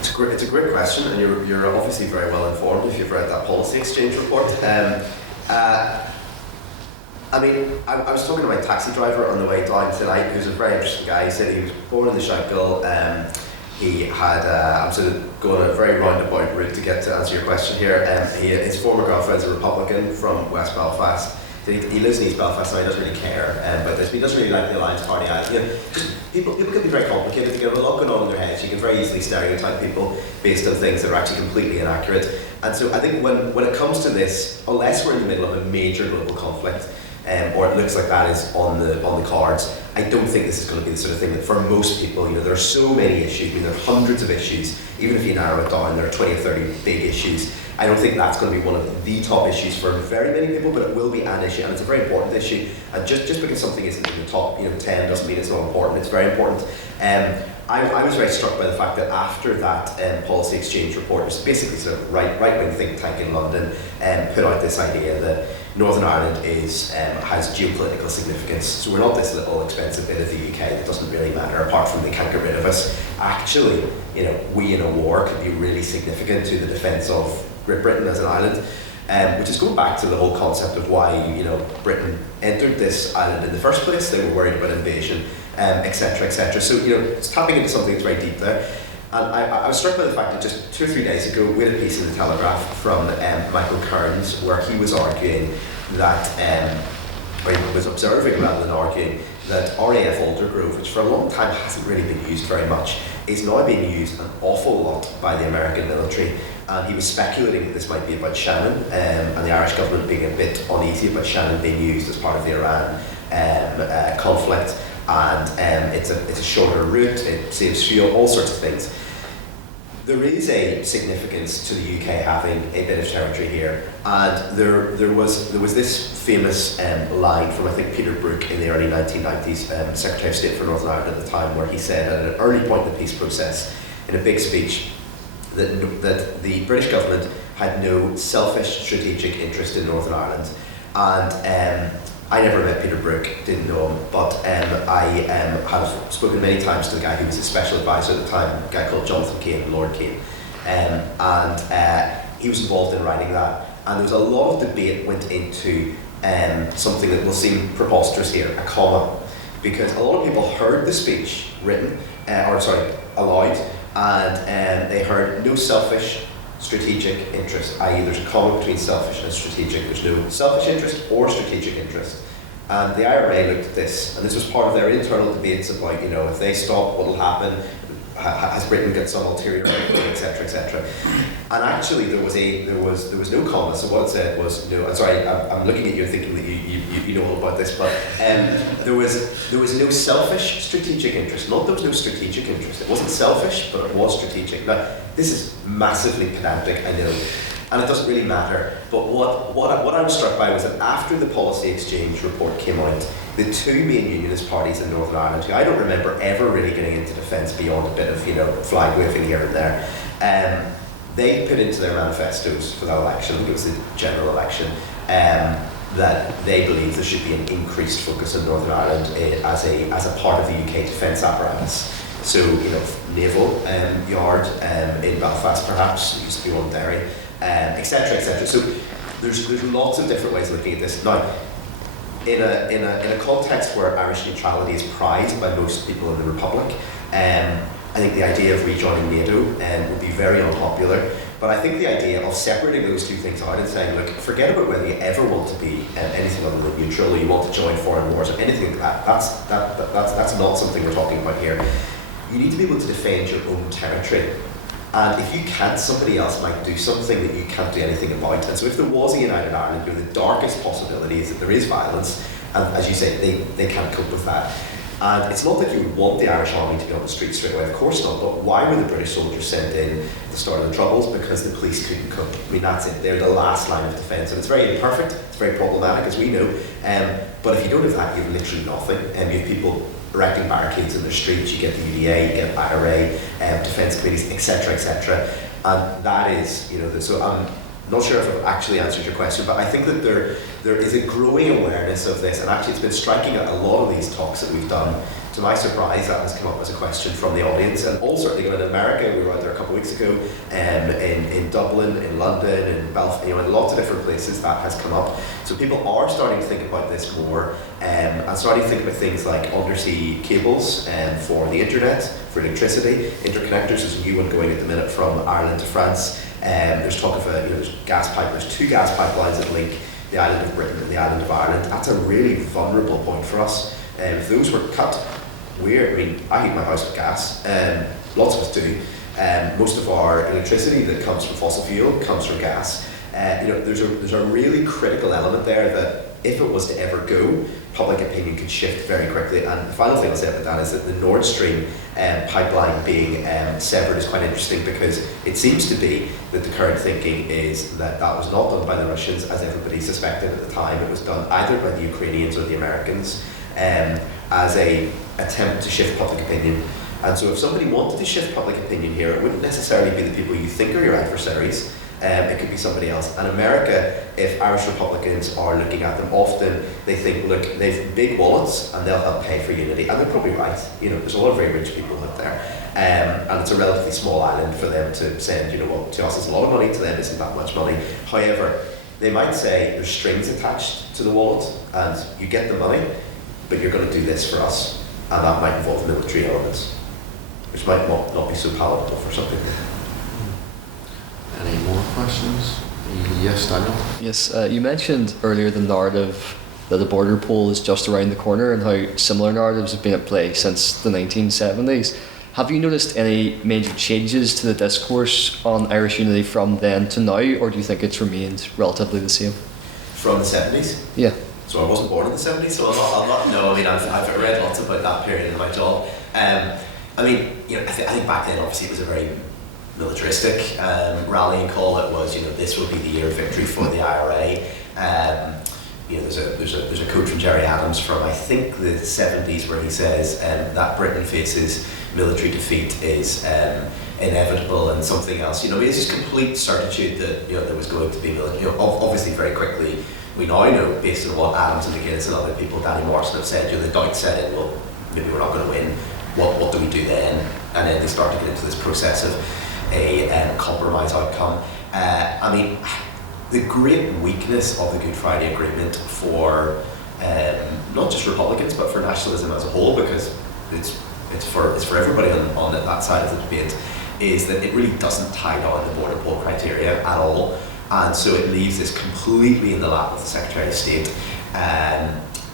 It's a great question, and you're obviously very well informed if you've read that Policy Exchange report. I was talking to my taxi driver on the way down tonight, who's a very interesting guy. He said he was born in the Shankill. He had, I'm sort of going on a very roundabout route to get to answer your question here. His former girlfriend's a Republican from West Belfast. He lives in East Belfast, so he doesn't really care about this. But he doesn't really like the Alliance Party either. People can be very complicated. They get a lot going on in their heads. You can very easily stereotype people based on things that are actually completely inaccurate. And so I think when it comes to this, unless we're in the middle of a major global conflict, or it looks like that is on the cards, I don't think this is going to be the sort of thing that for most people, there are so many issues, there are hundreds of issues, even if you narrow it down, there are 20 or 30 big issues. I don't think that's going to be one of the top issues for very many people, but it will be an issue, and it's a very important issue. And just because something isn't in the top 10 doesn't mean it's not important. It's very important. I was very struck by the fact that after that Policy Exchange report, which is basically sort of right-wing think tank in London, put out this idea that Northern Ireland has geopolitical significance. So we're not this little expensive bit of the UK that doesn't really matter, apart from they can't get rid of us. Actually, we in a war could be really significant to the defence of Great Britain as an island, which is going back to the whole concept of why Britain entered this island in the first place. They were worried about invasion, etc., etc. So it's tapping into something that's very deep there. And I was struck by the fact that just 2 or 3 days ago we had a piece in the Telegraph from Michael Kearns where he was arguing that or he was observing rather than arguing, that RAF Aldergrove, which for a long time hasn't really been used very much, is now being used an awful lot by the American military. And he was speculating that this might be about Shannon, and the Irish government being a bit uneasy about Shannon being used as part of the Iran conflict. And it's a shorter route, it saves fuel, all sorts of things. There is a significance to the UK having a bit of territory here, and there was this famous line from, I think, Peter Brooke in the early 1990s, Secretary of State for Northern Ireland at the time, where he said at an early point in the peace process, in a big speech, that the British government had no selfish strategic interest in Northern Ireland. And I never met Peter Brooke, didn't know him, but I have spoken many times to the guy who was his special advisor at the time, a guy called Jonathan Kane, Lord Kane. And he was involved in writing that. And there was a lot of debate went into something that will seem preposterous here, a comma. Because a lot of people heard the speech written, aloud, and they heard no selfish strategic interest, i.e. there's a comma between selfish and strategic. There's no selfish interest or strategic interest. And the IRA looked at this, and this was part of their internal debates about, if they stop, what will happen? Has Britain got some ulterior motive, etc., etc. And actually, there was no comma. So what it said was no. I'm sorry, I'm looking at you thinking that you know all about this, but there was no selfish strategic interest. Not there was no strategic interest. It wasn't selfish, but it was strategic. Now, this is massively pedantic, I know, and it doesn't really matter. But what I was struck by was that after the policy exchange report came out, the two main unionist parties in Northern Ireland, who I don't remember ever really getting into defence beyond a bit of flag waving here and there, they put into their manifestos for that election, I think it was the general election, that they believe there should be an increased focus on Northern Ireland as a part of the UK defence apparatus. So, naval yard in Belfast, perhaps, used to be one Derry, etc., etc. So there's lots of different ways of looking at this. Now, in a context where Irish neutrality is prized by most people in the Republic, I think the idea of rejoining NATO would be very unpopular. But I think the idea of separating those two things out and saying, look, forget about whether you ever want to be anything other than neutral, or you want to join foreign wars, or anything like that, that's not something we're talking about here. You need to be able to defend your own territory. And if you can't, somebody else might do something that you can't do anything about. And so if there was a United Ireland, the darkest possibility is that there is violence, and as you say, they can't cope with that. And it's not that you would want the Irish army to be on the streets straight away, of course not, but why were the British soldiers sent in at the start of the Troubles? Because the police couldn't cope. I mean, that's it, they're the last line of defence, and it's very imperfect, it's very problematic, as we know, but if you don't have that, you have literally nothing. You have people erecting barricades in the streets, you get the UDA, you get IRA, defence committees, etc., etc. And that is, so I'm not sure if I've actually answered your question, but I think that there is a growing awareness of this, and actually it's been striking at a lot of these talks that we've done. To my surprise, that has come up as a question from the audience, and all certainly in America. We were out there a couple of weeks ago, in Dublin, in London, in Belfast, in lots of different places that has come up. So people are starting to think about this more, and starting to think about things like undersea cables for the internet, for electricity, interconnectors. There's a new one going at the minute from Ireland to France. There's talk of there's two gas pipelines that link the island of Britain and the island of Ireland. That's a really vulnerable point for us. If those were cut, I heat my house with gas, lots of us do. Most of our electricity that comes from fossil fuel comes from gas. There's a really critical element there that if it was to ever go, public opinion could shift very quickly. And the final thing I'll say about that is that the Nord Stream pipeline being severed is quite interesting, because it seems to be that the current thinking is that that was not done by the Russians, as everybody suspected at the time. It was done either by the Ukrainians or the Americans as a attempt to shift public opinion. And so if somebody wanted to shift public opinion here, it wouldn't necessarily be the people you think are your adversaries. It could be somebody else. And America, if Irish Republicans are looking at them, often they think, look, they've big wallets and they'll help pay for unity. And they're probably right. There's a lot of very rich people out there. And it's a relatively small island for them to send, to us it's a lot of money, to them isn't that much money. However, they might say there's strings attached to the wallet and you get the money, but you're going to do this for us. And that might involve military elements, which might not be so palatable for some people. Any more questions? Yes, Daniel? Yes, you mentioned earlier the narrative that the border poll is just around the corner and how similar narratives have been at play since the 1970s. Have you noticed any major changes to the discourse on Irish unity from then to now, or do you think it's remained relatively the same? From the 70s? Yeah. So I wasn't born in the 70s, so I'm not no, I mean, I've read lots about that period in my job. I mean, you know, I think back then, obviously, it was a very militaristic rallying call. It was, you know, this will be the year of victory for the IRA. You know, there's a quote from Gerry Adams from, I think, the 70s, where he says that Britain faces military defeat is inevitable, and something else. You know, it's just complete certitude that, you know, there was going to be military. You know, obviously, very quickly, we now know, based on what Adams and McGuinness and other people, Danny Morrison, have said, you know, the doubt set in, well, maybe we're not going to win. What do we do then? And then they start to get into this process of a compromise outcome. I mean, the great weakness of the Good Friday Agreement for not just Republicans but for nationalism as a whole, because it's for everybody on that side of the debate, is that it really doesn't tie down the border poll criteria at all, and so it leaves this completely in the lap of the Secretary of State.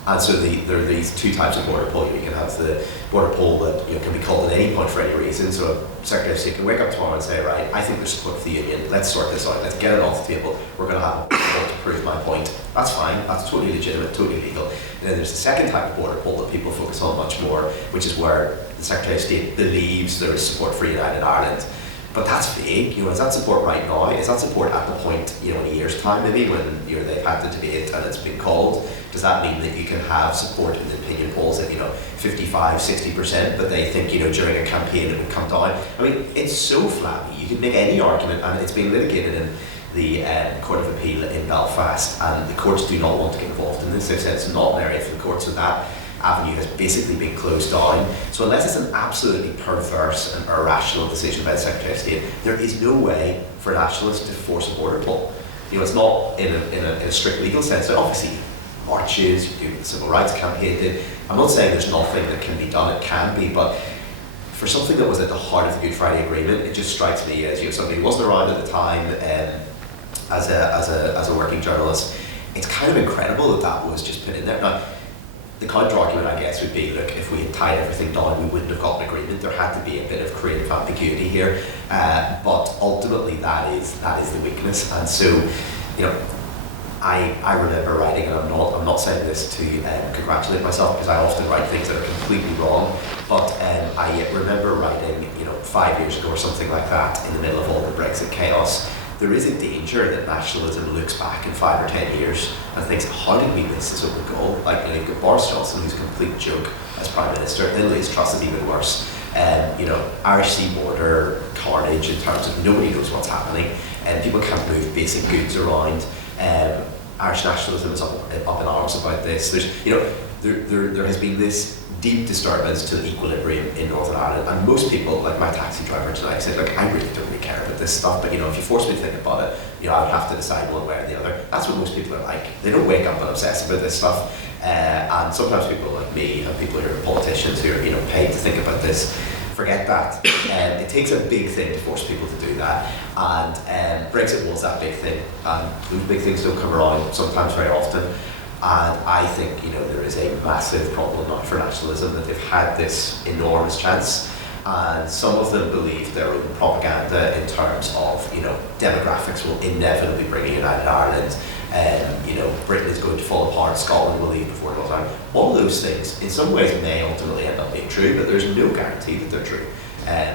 And so there are these two types of border poll. You can have the border poll that, you know, can be called at any point for any reason. So a Secretary of State can wake up tomorrow and say, right, I think there's support for the union. Let's sort this out. Let's get it off the table. We're going to have a poll to prove my point. That's fine. That's totally legitimate, totally legal. And then there's the second type of border poll that people focus on much more, which is where the Secretary of State believes there is support for United Ireland. But that's vague. You know, is that support right now? Is that support at the point, you know, in a year's time maybe, when, you know, they've had the debate and it's been called? Does that mean that you can have support in the opinion polls at, you know, 55, 60%, but they think, you know, during a campaign it would come down? I mean, it's so flabby. You can make any argument, and it's been litigated in the Court of Appeal in Belfast, and the courts do not want to get involved in this. They've said it's not an area for the courts, so that avenue has basically been closed down. So unless it's an absolutely perverse and irrational decision by the Secretary of State, there is no way for nationalists to force a border poll. You know, it's not in a strict legal sense. So obviously, marches, you do the civil rights campaign. I'm not saying there's nothing that can be done. It can be, but for something that was at the heart of the Good Friday Agreement, it just strikes me as, you know, somebody who wasn't around at the time as a working journalist. It's kind of incredible that was just put in there. Now, the counter argument, I guess, would be, look, if we had tied everything down, we wouldn't have got an agreement. There had to be a bit of creative ambiguity here, but ultimately that is the weakness. And so, you know, I remember writing, and I'm not saying this to congratulate myself, because I often write things that are completely wrong, but I remember writing, you know, 5 years ago or something like that, in the middle of all the Brexit chaos. There is a danger that nationalism looks back in 5 or 10 years and thinks, how did we miss this open goal? Like, you know, you've got Boris Johnson, who's a complete joke as Prime Minister, then Liz Truss is even worse. You know, Irish sea border carnage in terms of nobody knows what's happening, and people can't move basic goods around. Irish nationalism is up in arms about this. There's, you know, there has been this deep disturbance to the equilibrium in Northern Ireland, and most people, like my taxi driver tonight, said, look, I really don't really care about this stuff, but, you know, if you force me to think about it, you know, I would have to decide one way or the other. That's what most people are like. They don't wake up and obsess about this stuff, and sometimes people like me and people who are politicians who are, you know, paid to think about this, forget that. It takes a big thing to force people to do that, and Brexit was that big thing, and those big things don't come around sometimes very often. And I think, you know, there is a massive problem now for nationalism, that they've had this enormous chance, and some of them believe their own propaganda in terms of, you know, demographics will inevitably bring a United Ireland, you know, Britain is going to fall apart, Scotland will leave before Northern Ireland. All those things, in some ways, may ultimately end up being true, but there's no guarantee that they're true.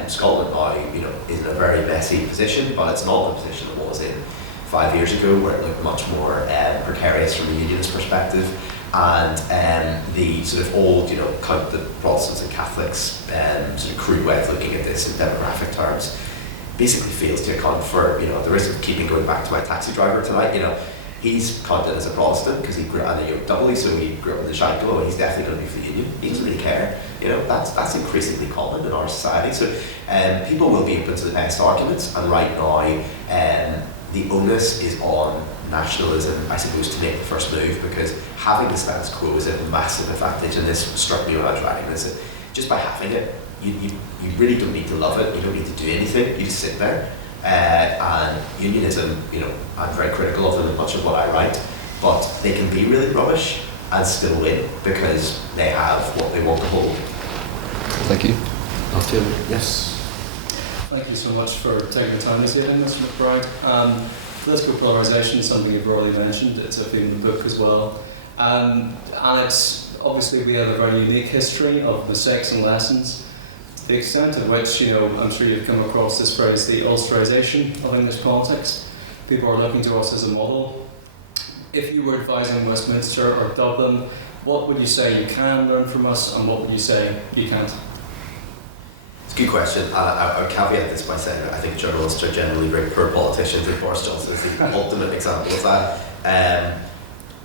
Scotland now, you know, is in a very messy position, but it's not the position it was in 5 years ago, where it looked much more precarious from a unionist perspective, and the sort of old, you know, count the Protestants and Catholics sort of crude way of looking at this in demographic terms basically fails to account for, you know, the risk of keeping going back to my taxi driver tonight. You know, he's counted as a Protestant because he grew up, and doubly so, he grew up in the Shankill, and he's definitely going to be for the union. He doesn't really care. You know, that's increasingly common in our society. So people will be open to the best arguments, and right now the onus is on nationalism, I suppose, to make the first move, because having the status quo is a massive advantage, and this struck me when I was writing this. That just by having it, you really don't need to love it, you don't need to do anything, you just sit there. And unionism, you know, I'm very critical of them in much of what I write, but they can be really rubbish. and still win because they have what they want to hold. Thank you. Yes. Thank you so much for taking the time this evening, Mr. McBride. Political polarisation is something you've already mentioned. It's a theme in the book as well. And it's obviously we have a very unique history of mistakes and lessons. The extent to which, I'm sure you've come across this phrase, the Ulsterisation of English politics. People are looking to us as a model. If you were advising Westminster or Dublin, what would you say you can learn from us, and what would you say you can't? It's a good question. I would caveat this by saying that I think journalists are generally very poor politicians, and Boris Johnson is the ultimate example of that. And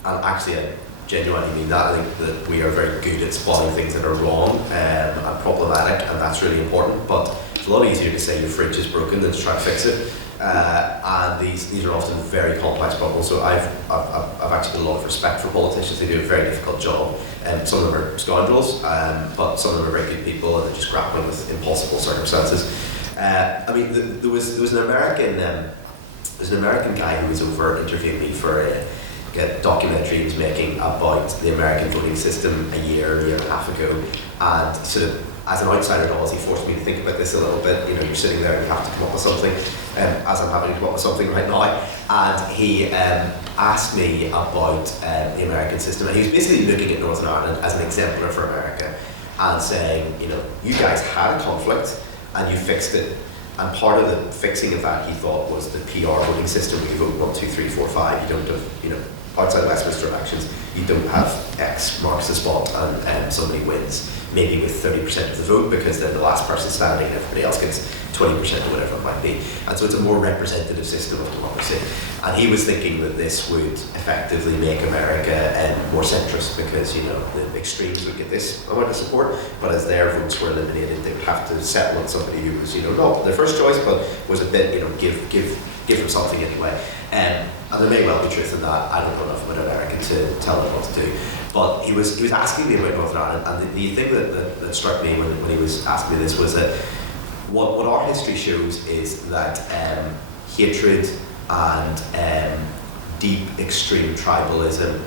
actually, I genuinely mean that. I think that we are very good at spotting things that are wrong and problematic, and that's really important. But it's a lot easier to say your fridge is broken than to try to fix it. And these are often very complex problems. So I've actually got a lot of respect for politicians. They do a very difficult job. Some of them are scoundrels, but some of them are very good people, and they're just grappling with impossible circumstances. There was an American guy who was over interviewing me for a documentary he was making about the American voting system a year and a half ago, and sort of as an outsider to Oz, he forced me to think about this a little bit. You're sitting there and you have to come up with something, as I'm having to come up with something right now. And he asked me about the American system, and he was basically looking at Northern Ireland as an exemplar for America and saying, you guys had a conflict and you fixed it. And part of the fixing of that, he thought, was the PR voting system where you vote 1, 2, 3, 4, 5. You don't have, outside Westminster elections, you don't have X marks the spot and somebody wins, maybe with 30% of the vote, because then the last person standing and everybody else gets 20% or whatever it might be. And so it's a more representative system of democracy. And he was thinking that this would effectively make America more centrist, because the extremes would get this amount of support, but as their votes were eliminated, they would have to settle on somebody who was not their first choice, but was a bit give them something anyway. And there may well be truth in that. I don't know enough about America to tell them what to do. But he was asking me about Northern Ireland, and the thing that struck me when he was asking me this was that what our history shows is that hatred and deep extreme tribalism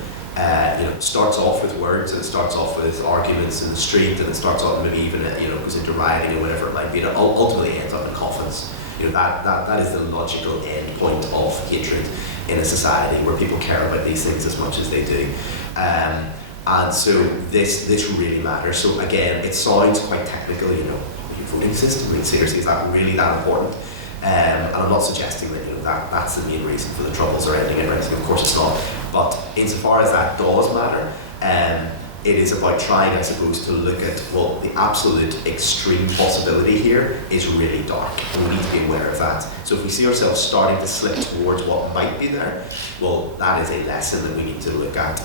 starts off with words, and it starts off with arguments in the street, and it starts off maybe even goes into rioting or whatever it might be, and it ultimately ends up in coffins. That is the logical end point of hatred in a society where people care about these things as much as they do. And so this really matters. So again, it sounds quite technical, your voting system, seriously, is that really that important? And I'm not suggesting that that's the main reason for the Troubles or ending it or anything, of course it's not. But insofar as that does matter, it is about trying, I suppose, to look at, well, the absolute extreme possibility here is really dark, and we need to be aware of that. So if we see ourselves starting to slip towards what might be there, well, that is a lesson that we need to look at.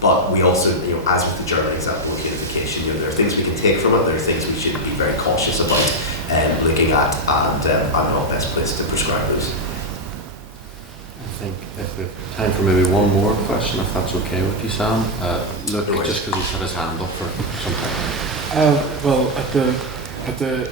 But we also, as with the German example of unification, there are things we can take from it, there are things we should be very cautious about looking at, and I'm not best placed to prescribe those. I think if we have time for maybe one more question, if that's okay with you, Sam. Look, just because he's had his hand up for some time. Well, at the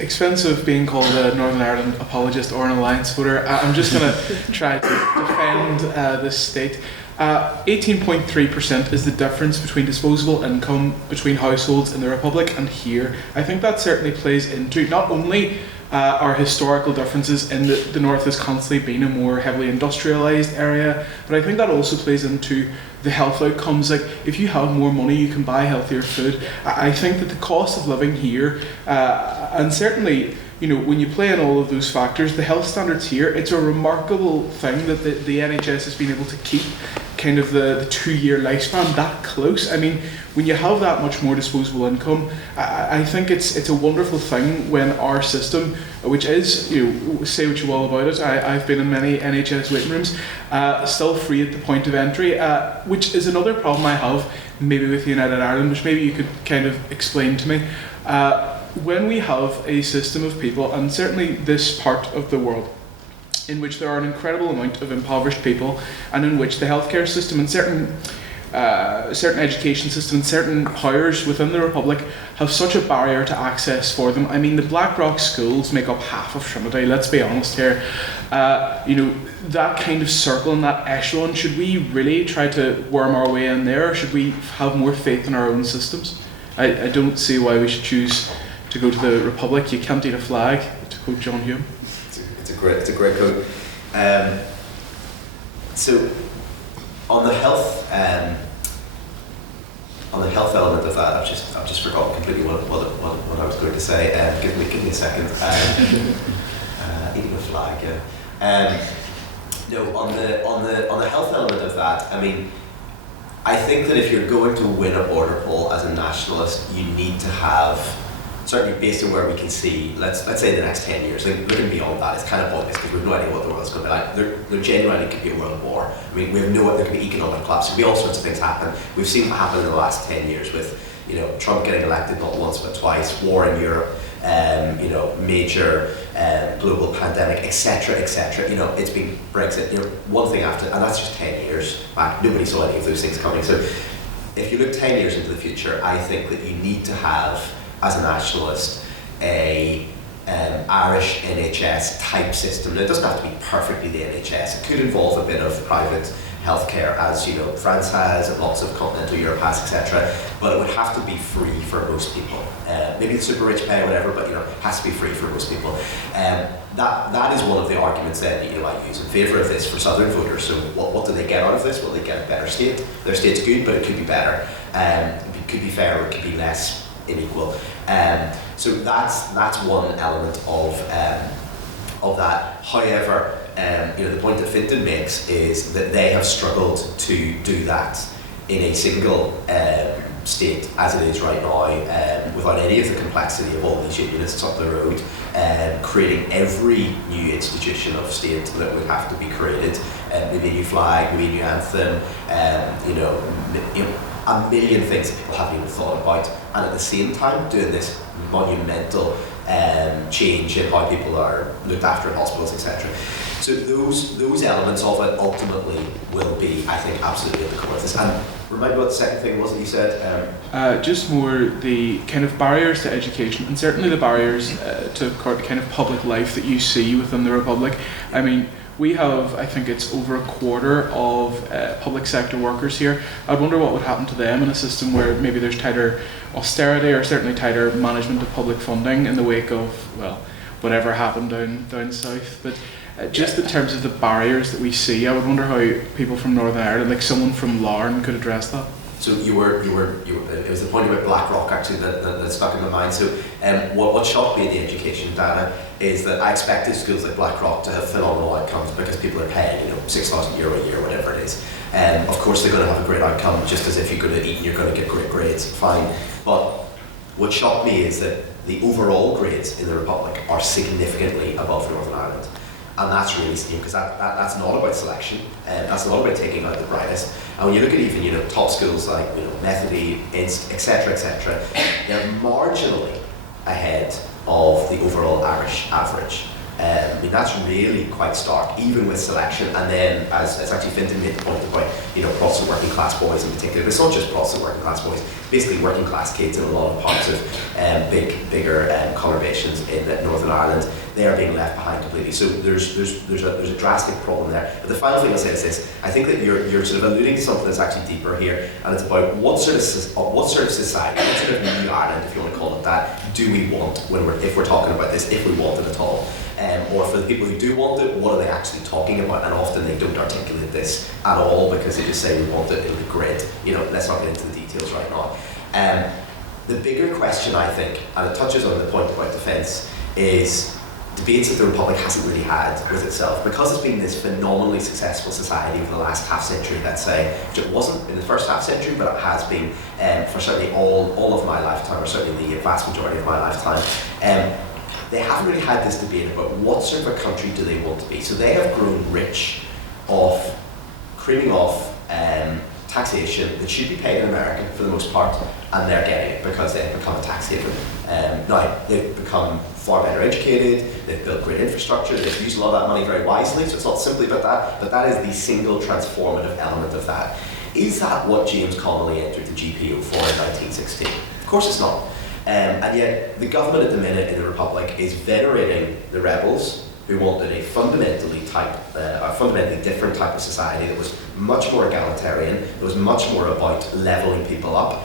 expense of being called a Northern Ireland apologist or an alliance voter, I'm just going to try to defend this state. 18.3% is the difference between disposable income between households in the Republic and here. I think that certainly plays into not only our historical differences in the North has constantly been a more heavily industrialised area, but I think that also plays into the health outcomes. Like, if you have more money, you can buy healthier food. I think that the cost of living here, and certainly, when you play in all of those factors, the health standards here, it's a remarkable thing that the NHS has been able to keep kind of the 2-year lifespan that close. I mean, when you have that much more disposable income, I think it's a wonderful thing when our system, which is, say what you will about it, I've been in many NHS waiting rooms, still free at the point of entry, which is another problem I have maybe with United Ireland, which maybe you could kind of explain to me. When we have a system of people, and certainly this part of the world, in which there are an incredible amount of impoverished people, and in which the healthcare system, and certain certain education systems, certain powers within the Republic have such a barrier to access for them. I mean, the Blackrock schools make up half of Trinity, let's be honest here. That kind of circle and that echelon, should we really try to worm our way in there, or should we have more faith in our own systems? I don't see why we should choose to go to the Republic. You can't eat a flag, to quote John Hume. It's a great quote. So on the health element of that, I've just forgotten completely what I was going to say. Give me a second. Eating a flag. Yeah. No, on the health element of that, I mean, I think that if you're going to win a border poll as a nationalist, you need to have, certainly based on where we can see, let's say the next 10 years, looking beyond that, it's kind of pointless because we have no idea what the world's going to be like. There genuinely could be a world war. I mean, we have there could be economic collapse. There could be all sorts of things happen. We've seen what happened in the last 10 years with, Trump getting elected not once but twice, war in Europe, major global pandemic, etc., etc. It's been Brexit, one thing after, and that's just 10 years back. Nobody saw any of those things coming. So if you look 10 years into the future, I think that you need to have, as a nationalist, a Irish NHS type system. Now, it doesn't have to be perfectly the NHS. It could involve a bit of private healthcare, as France has and lots of continental Europe has, etc. But it would have to be free for most people. Maybe the super rich pay or whatever, but it has to be free for most people. That is one of the arguments then that I use in favour of this for Southern voters. So what do they get out of this? Well, they get a better state. Their state's good, but it could be better. It could be fair, or it could be less unequal. So that's one element of that. However, the point that Fintan makes is that they have struggled to do that in a single state as it is right now, without any of the complexity of all these unionists up the road, creating every new institution of state that would have to be created, maybe a new flag, maybe a new anthem, a million things that people haven't even thought about, and at the same time doing this monumental change in how people are looked after in hospitals, etc. So those elements of it ultimately will be, I think, absolutely at the core of this. And remind me what the second thing was that you said? Just more the kind of barriers to education, and certainly the barriers to kind of public life that you see within the Republic. I mean, we have, I think it's over a quarter of public sector workers here. I wonder what would happen to them in a system where maybe there's tighter austerity or certainly tighter management of public funding in the wake of, well, whatever happened down south. But just in terms of the barriers that we see, I would wonder how people from Northern Ireland, like someone from Larne, could address that. So you were it was the point about Blackrock actually that stuck in my mind. So what shocked me in the education data is that I expected schools like Blackrock to have phenomenal outcomes because people are paying €6,000 a year, whatever it is. Of course they're going to have a great outcome, just as if you're going to eat and you're going to get great grades, fine. But what shocked me is that the overall grades in the Republic are significantly above Northern Ireland. And that's really significant because that's not about selection, and that's not about taking out the brightest. And when you look at even top schools like Methody, etc., they're marginally ahead of the overall Irish average. I mean, that's really quite stark, even with selection. And then, as actually Fintan made the point about, Protestant working class boys in particular, but it's not just Protestant working class boys, basically working class kids in a lot of parts of bigger conurbations in Northern Ireland, they are being left behind completely. So there's a drastic problem there. But the final thing I'll say is this: I think that you're sort of alluding to something that's actually deeper here, and it's about what sort of society, what sort of new Ireland, if you want to call it that, do we want if we're talking about this, if we want it at all. Or for the people who do want it, what are they actually talking about? And often they don't articulate this at all because they just say we want it, it'll be great. Let's not get into the details right now. The bigger question, I think, and it touches on the point about defence, is debates that the Republic hasn't really had with itself. Because it's been this phenomenally successful society over the last half century, let's say, which it wasn't in the first half century, but it has been for certainly all of my lifetime, or certainly the vast majority of my lifetime. They haven't really had this debate about what sort of a country do they want to be. So they have grown rich off creaming off taxation that should be paid in America for the most part, and they're getting it because they've become a tax haven. Now, they've become far better educated, they've built great infrastructure, they've used a lot of that money very wisely, so it's not simply about that, but that is the single transformative element of that. Is that what James Connolly entered the GPO for in 1916? Of course it's not. And yet the government at the minute in the Republic is venerating the rebels who wanted a fundamentally different type of society that was much more egalitarian, that was much more about levelling people up.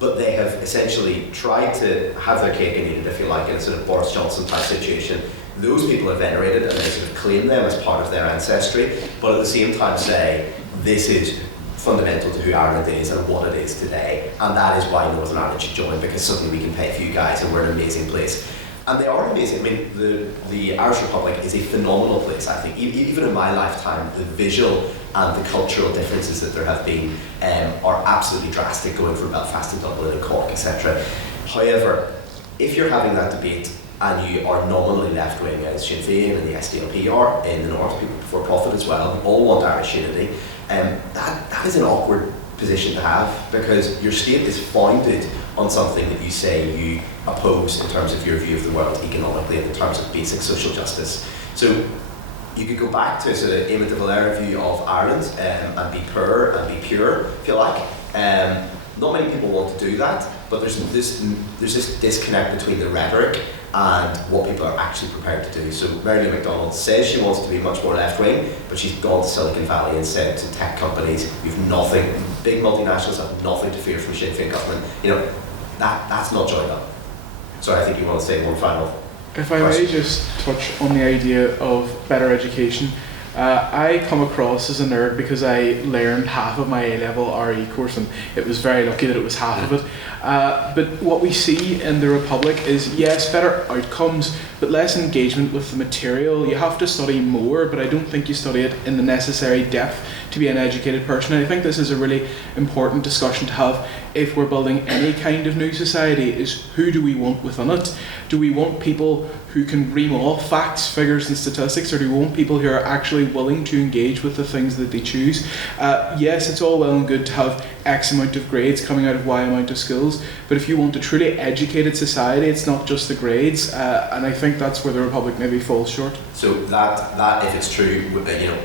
But they have essentially tried to have their cake and eat it, if you like, in a sort of Boris Johnson type situation. Those people are venerated and they sort of claim them as part of their ancestry, but at the same time say, this is fundamental to who Ireland is and what it is today, and that is why Northern Ireland should join, because suddenly we can pay for you guys and we're an amazing place. And they are amazing. I mean, the Irish Republic is a phenomenal place, I think. Even in my lifetime, the visual and the cultural differences that there have been are absolutely drastic, going from Belfast to Dublin and Cork, etc. However, if you're having that debate and you are nominally left-wing, as Sinn Féin and the SDLP are in the north, people for profit as well, all want Irish unity, that is an awkward position to have, because your state is founded on something that you say you oppose in terms of your view of the world economically and in terms of basic social justice. So you could go back to a sort of Éamon de Valera view of Ireland and be poor and be pure, if you like. Not many people want to do that, but there's this disconnect between the rhetoric and what people are actually prepared to do. So Mary Lou McDonald says she wants to be much more left-wing, but she's gone to Silicon Valley and said to tech companies, you've nothing, big multinationals have nothing to fear from Sinn Féin government. You know, that's not joined up. Sorry, I think you want to say one final. If I may just touch on the idea of better education. I come across as a nerd because I learned half of my A-level RE course, and it was very lucky that it was half of it. But what we see in the Republic is, yes, better outcomes, but less engagement with the material. You have to study more, but I don't think you study it in the necessary depth to be an educated person. And I think this is a really important discussion to have if we're building any kind of new society, is who do we want within it? Do we want people who can ream off facts, figures and statistics, or do we want people who are actually willing to engage with the things that they choose? Yes, it's all well and good to have X amount of grades coming out of Y amount of skills, but if you want a truly educated society, it's not just the grades, and I think that's where the Republic maybe falls short. So that if it's true,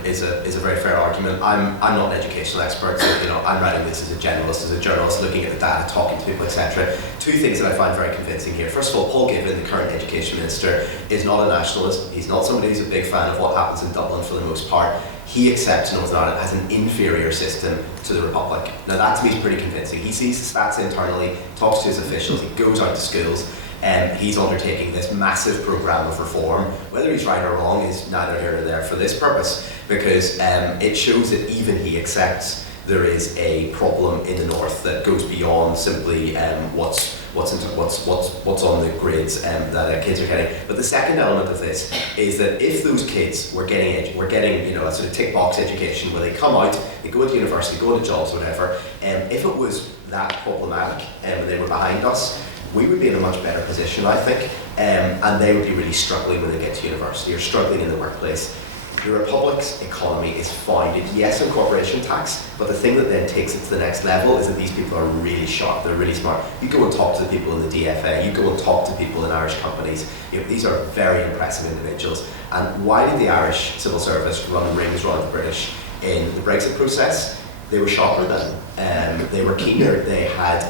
is a very fair argument. I'm not an educational expert, so I'm writing this as a journalist looking at the data, talking to people, etc. Two things that I find very convincing here. First of all, Paul Givan, the current education minister, is not a nationalist. He's not somebody who's a big fan of what happens in Dublin for the most part. He accepts Northern Ireland as an inferior system to the Republic. Now that to me is pretty convincing. He sees the stats internally, talks to his officials, he goes out to schools, and he's undertaking this massive programme of reform. Whether he's right or wrong is neither here nor there for this purpose, because it shows that even he accepts there is a problem in the north that goes beyond simply what's on the grids that kids are getting. But the second element of this is that if those kids were getting a sort of tick box education where they come out, they go into university, go into jobs, whatever, if it was that problematic and they were behind us, we would be in a much better position, I think, and they would be really struggling when they get to university or struggling in the workplace. The Republic's economy is founded, yes, on corporation tax, but the thing that then takes it to the next level is that these people are really sharp, they're really smart. You go and talk to the people in the DFA, you go and talk to people in Irish companies, these are very impressive individuals. And why did the Irish civil service run rings around the British in the Brexit process? They were sharper then, they were keener, they had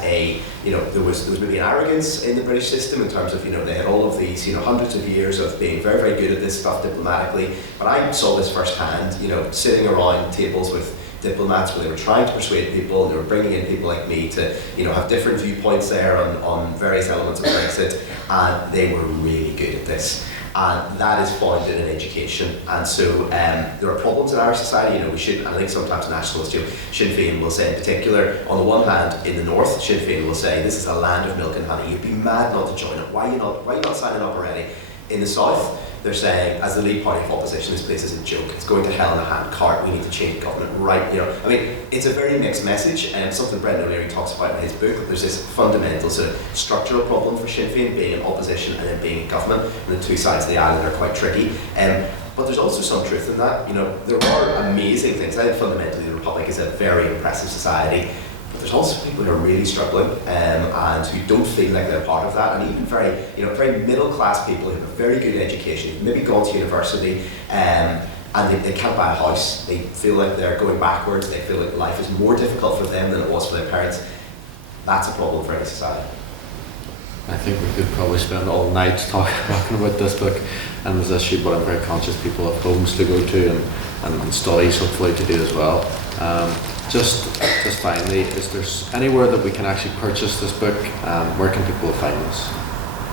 there was maybe an arrogance in the British system in terms of, they had all of these, hundreds of years of being very, very good at this stuff diplomatically, but I saw this firsthand, sitting around tables with diplomats where they were trying to persuade people, and they were bringing in people like me to, have different viewpoints there on various elements of Brexit, and they were really good at this. And that is founded in education. And so there are problems in Irish society, and I think sometimes nationalists, Sinn Féin will say in particular, on the one hand, in the north, Sinn Féin will say, this is a land of milk and honey, you'd be mad not to join it, why are you not signing up already? In the south, they're saying, as the lead party of opposition, this place is a joke, it's going to hell in a handcart, we need to change government right, it's a very mixed message, and something Brendan O'Leary talks about in his book. There's this fundamental sort of structural problem for Sinn Féin, being in opposition and then being in government, and the two sides of the island are quite tricky. But there's also some truth in that. There are amazing things. I think fundamentally the Republic is a very impressive society, but there's also people who are really struggling and who don't feel like they're part of that, and even very middle class people who have a very good education, who've maybe gone to university, and and they can't buy a house. They feel like they're going backwards. They feel like life is more difficult for them than it was for their parents. That's a problem for any society. I think we could probably spend all night talking about this book and this issue, but I'm very conscious people have homes to go to and studies hopefully to do as well. Just finally, is there anywhere that we can actually purchase this book? Where can people find this?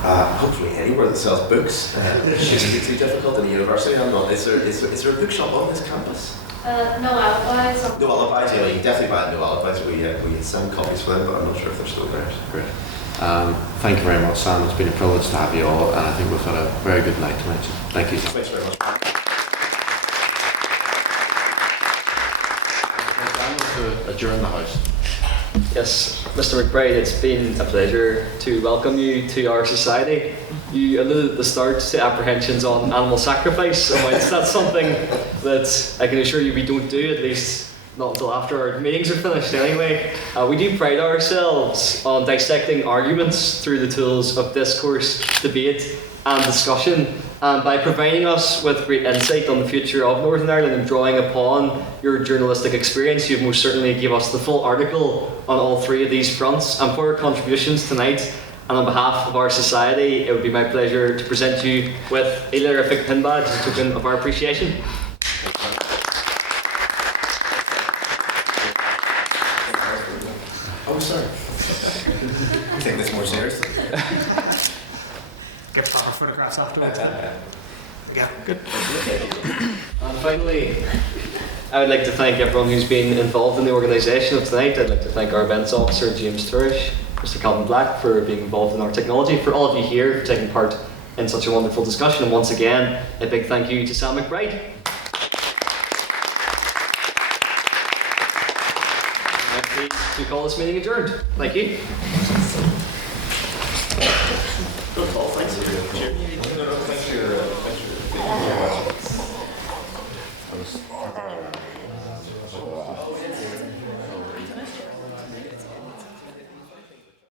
Hopefully anywhere that sells books. It shouldn't be too difficult in a university. I'm not. Is there a bookshop on this campus? No alibis. No alibis. Yeah, you can definitely buy it. No alibis. We send copies for them, but I'm not sure if they're still there. Great. Thank you very much, Sam. It's been a privilege to have you all, and I think we've had a very good night tonight. Thank you. Thanks very much. To adjourn the house. Yes, Mr. McBride, it's been a pleasure to welcome you to our society. You alluded at the start to apprehensions on animal sacrifice, and whilst that's something that I can assure you we don't do, at least not until after our meetings are finished anyway, we do pride ourselves on dissecting arguments through the tools of discourse, debate and discussion. And by providing us with great insight on the future of Northern Ireland and drawing upon your journalistic experience, you've most certainly given us the full article on all three of these fronts. And for your contributions tonight, and on behalf of our society, it would be my pleasure to present you with a Letterific pin badge as a token of our appreciation. Oh, sorry. I'm taking this more seriously. Get proper photographs afterwards. Yeah, good. And finally, I would like to thank everyone who's been involved in the organisation of tonight. I'd like to thank our events officer, James Tourish, Mr. Calvin Black, for being involved in our technology, for all of you here for taking part in such a wonderful discussion, and once again, a big thank you to Sam McBride. I'm pleased to call this meeting adjourned. Thank you.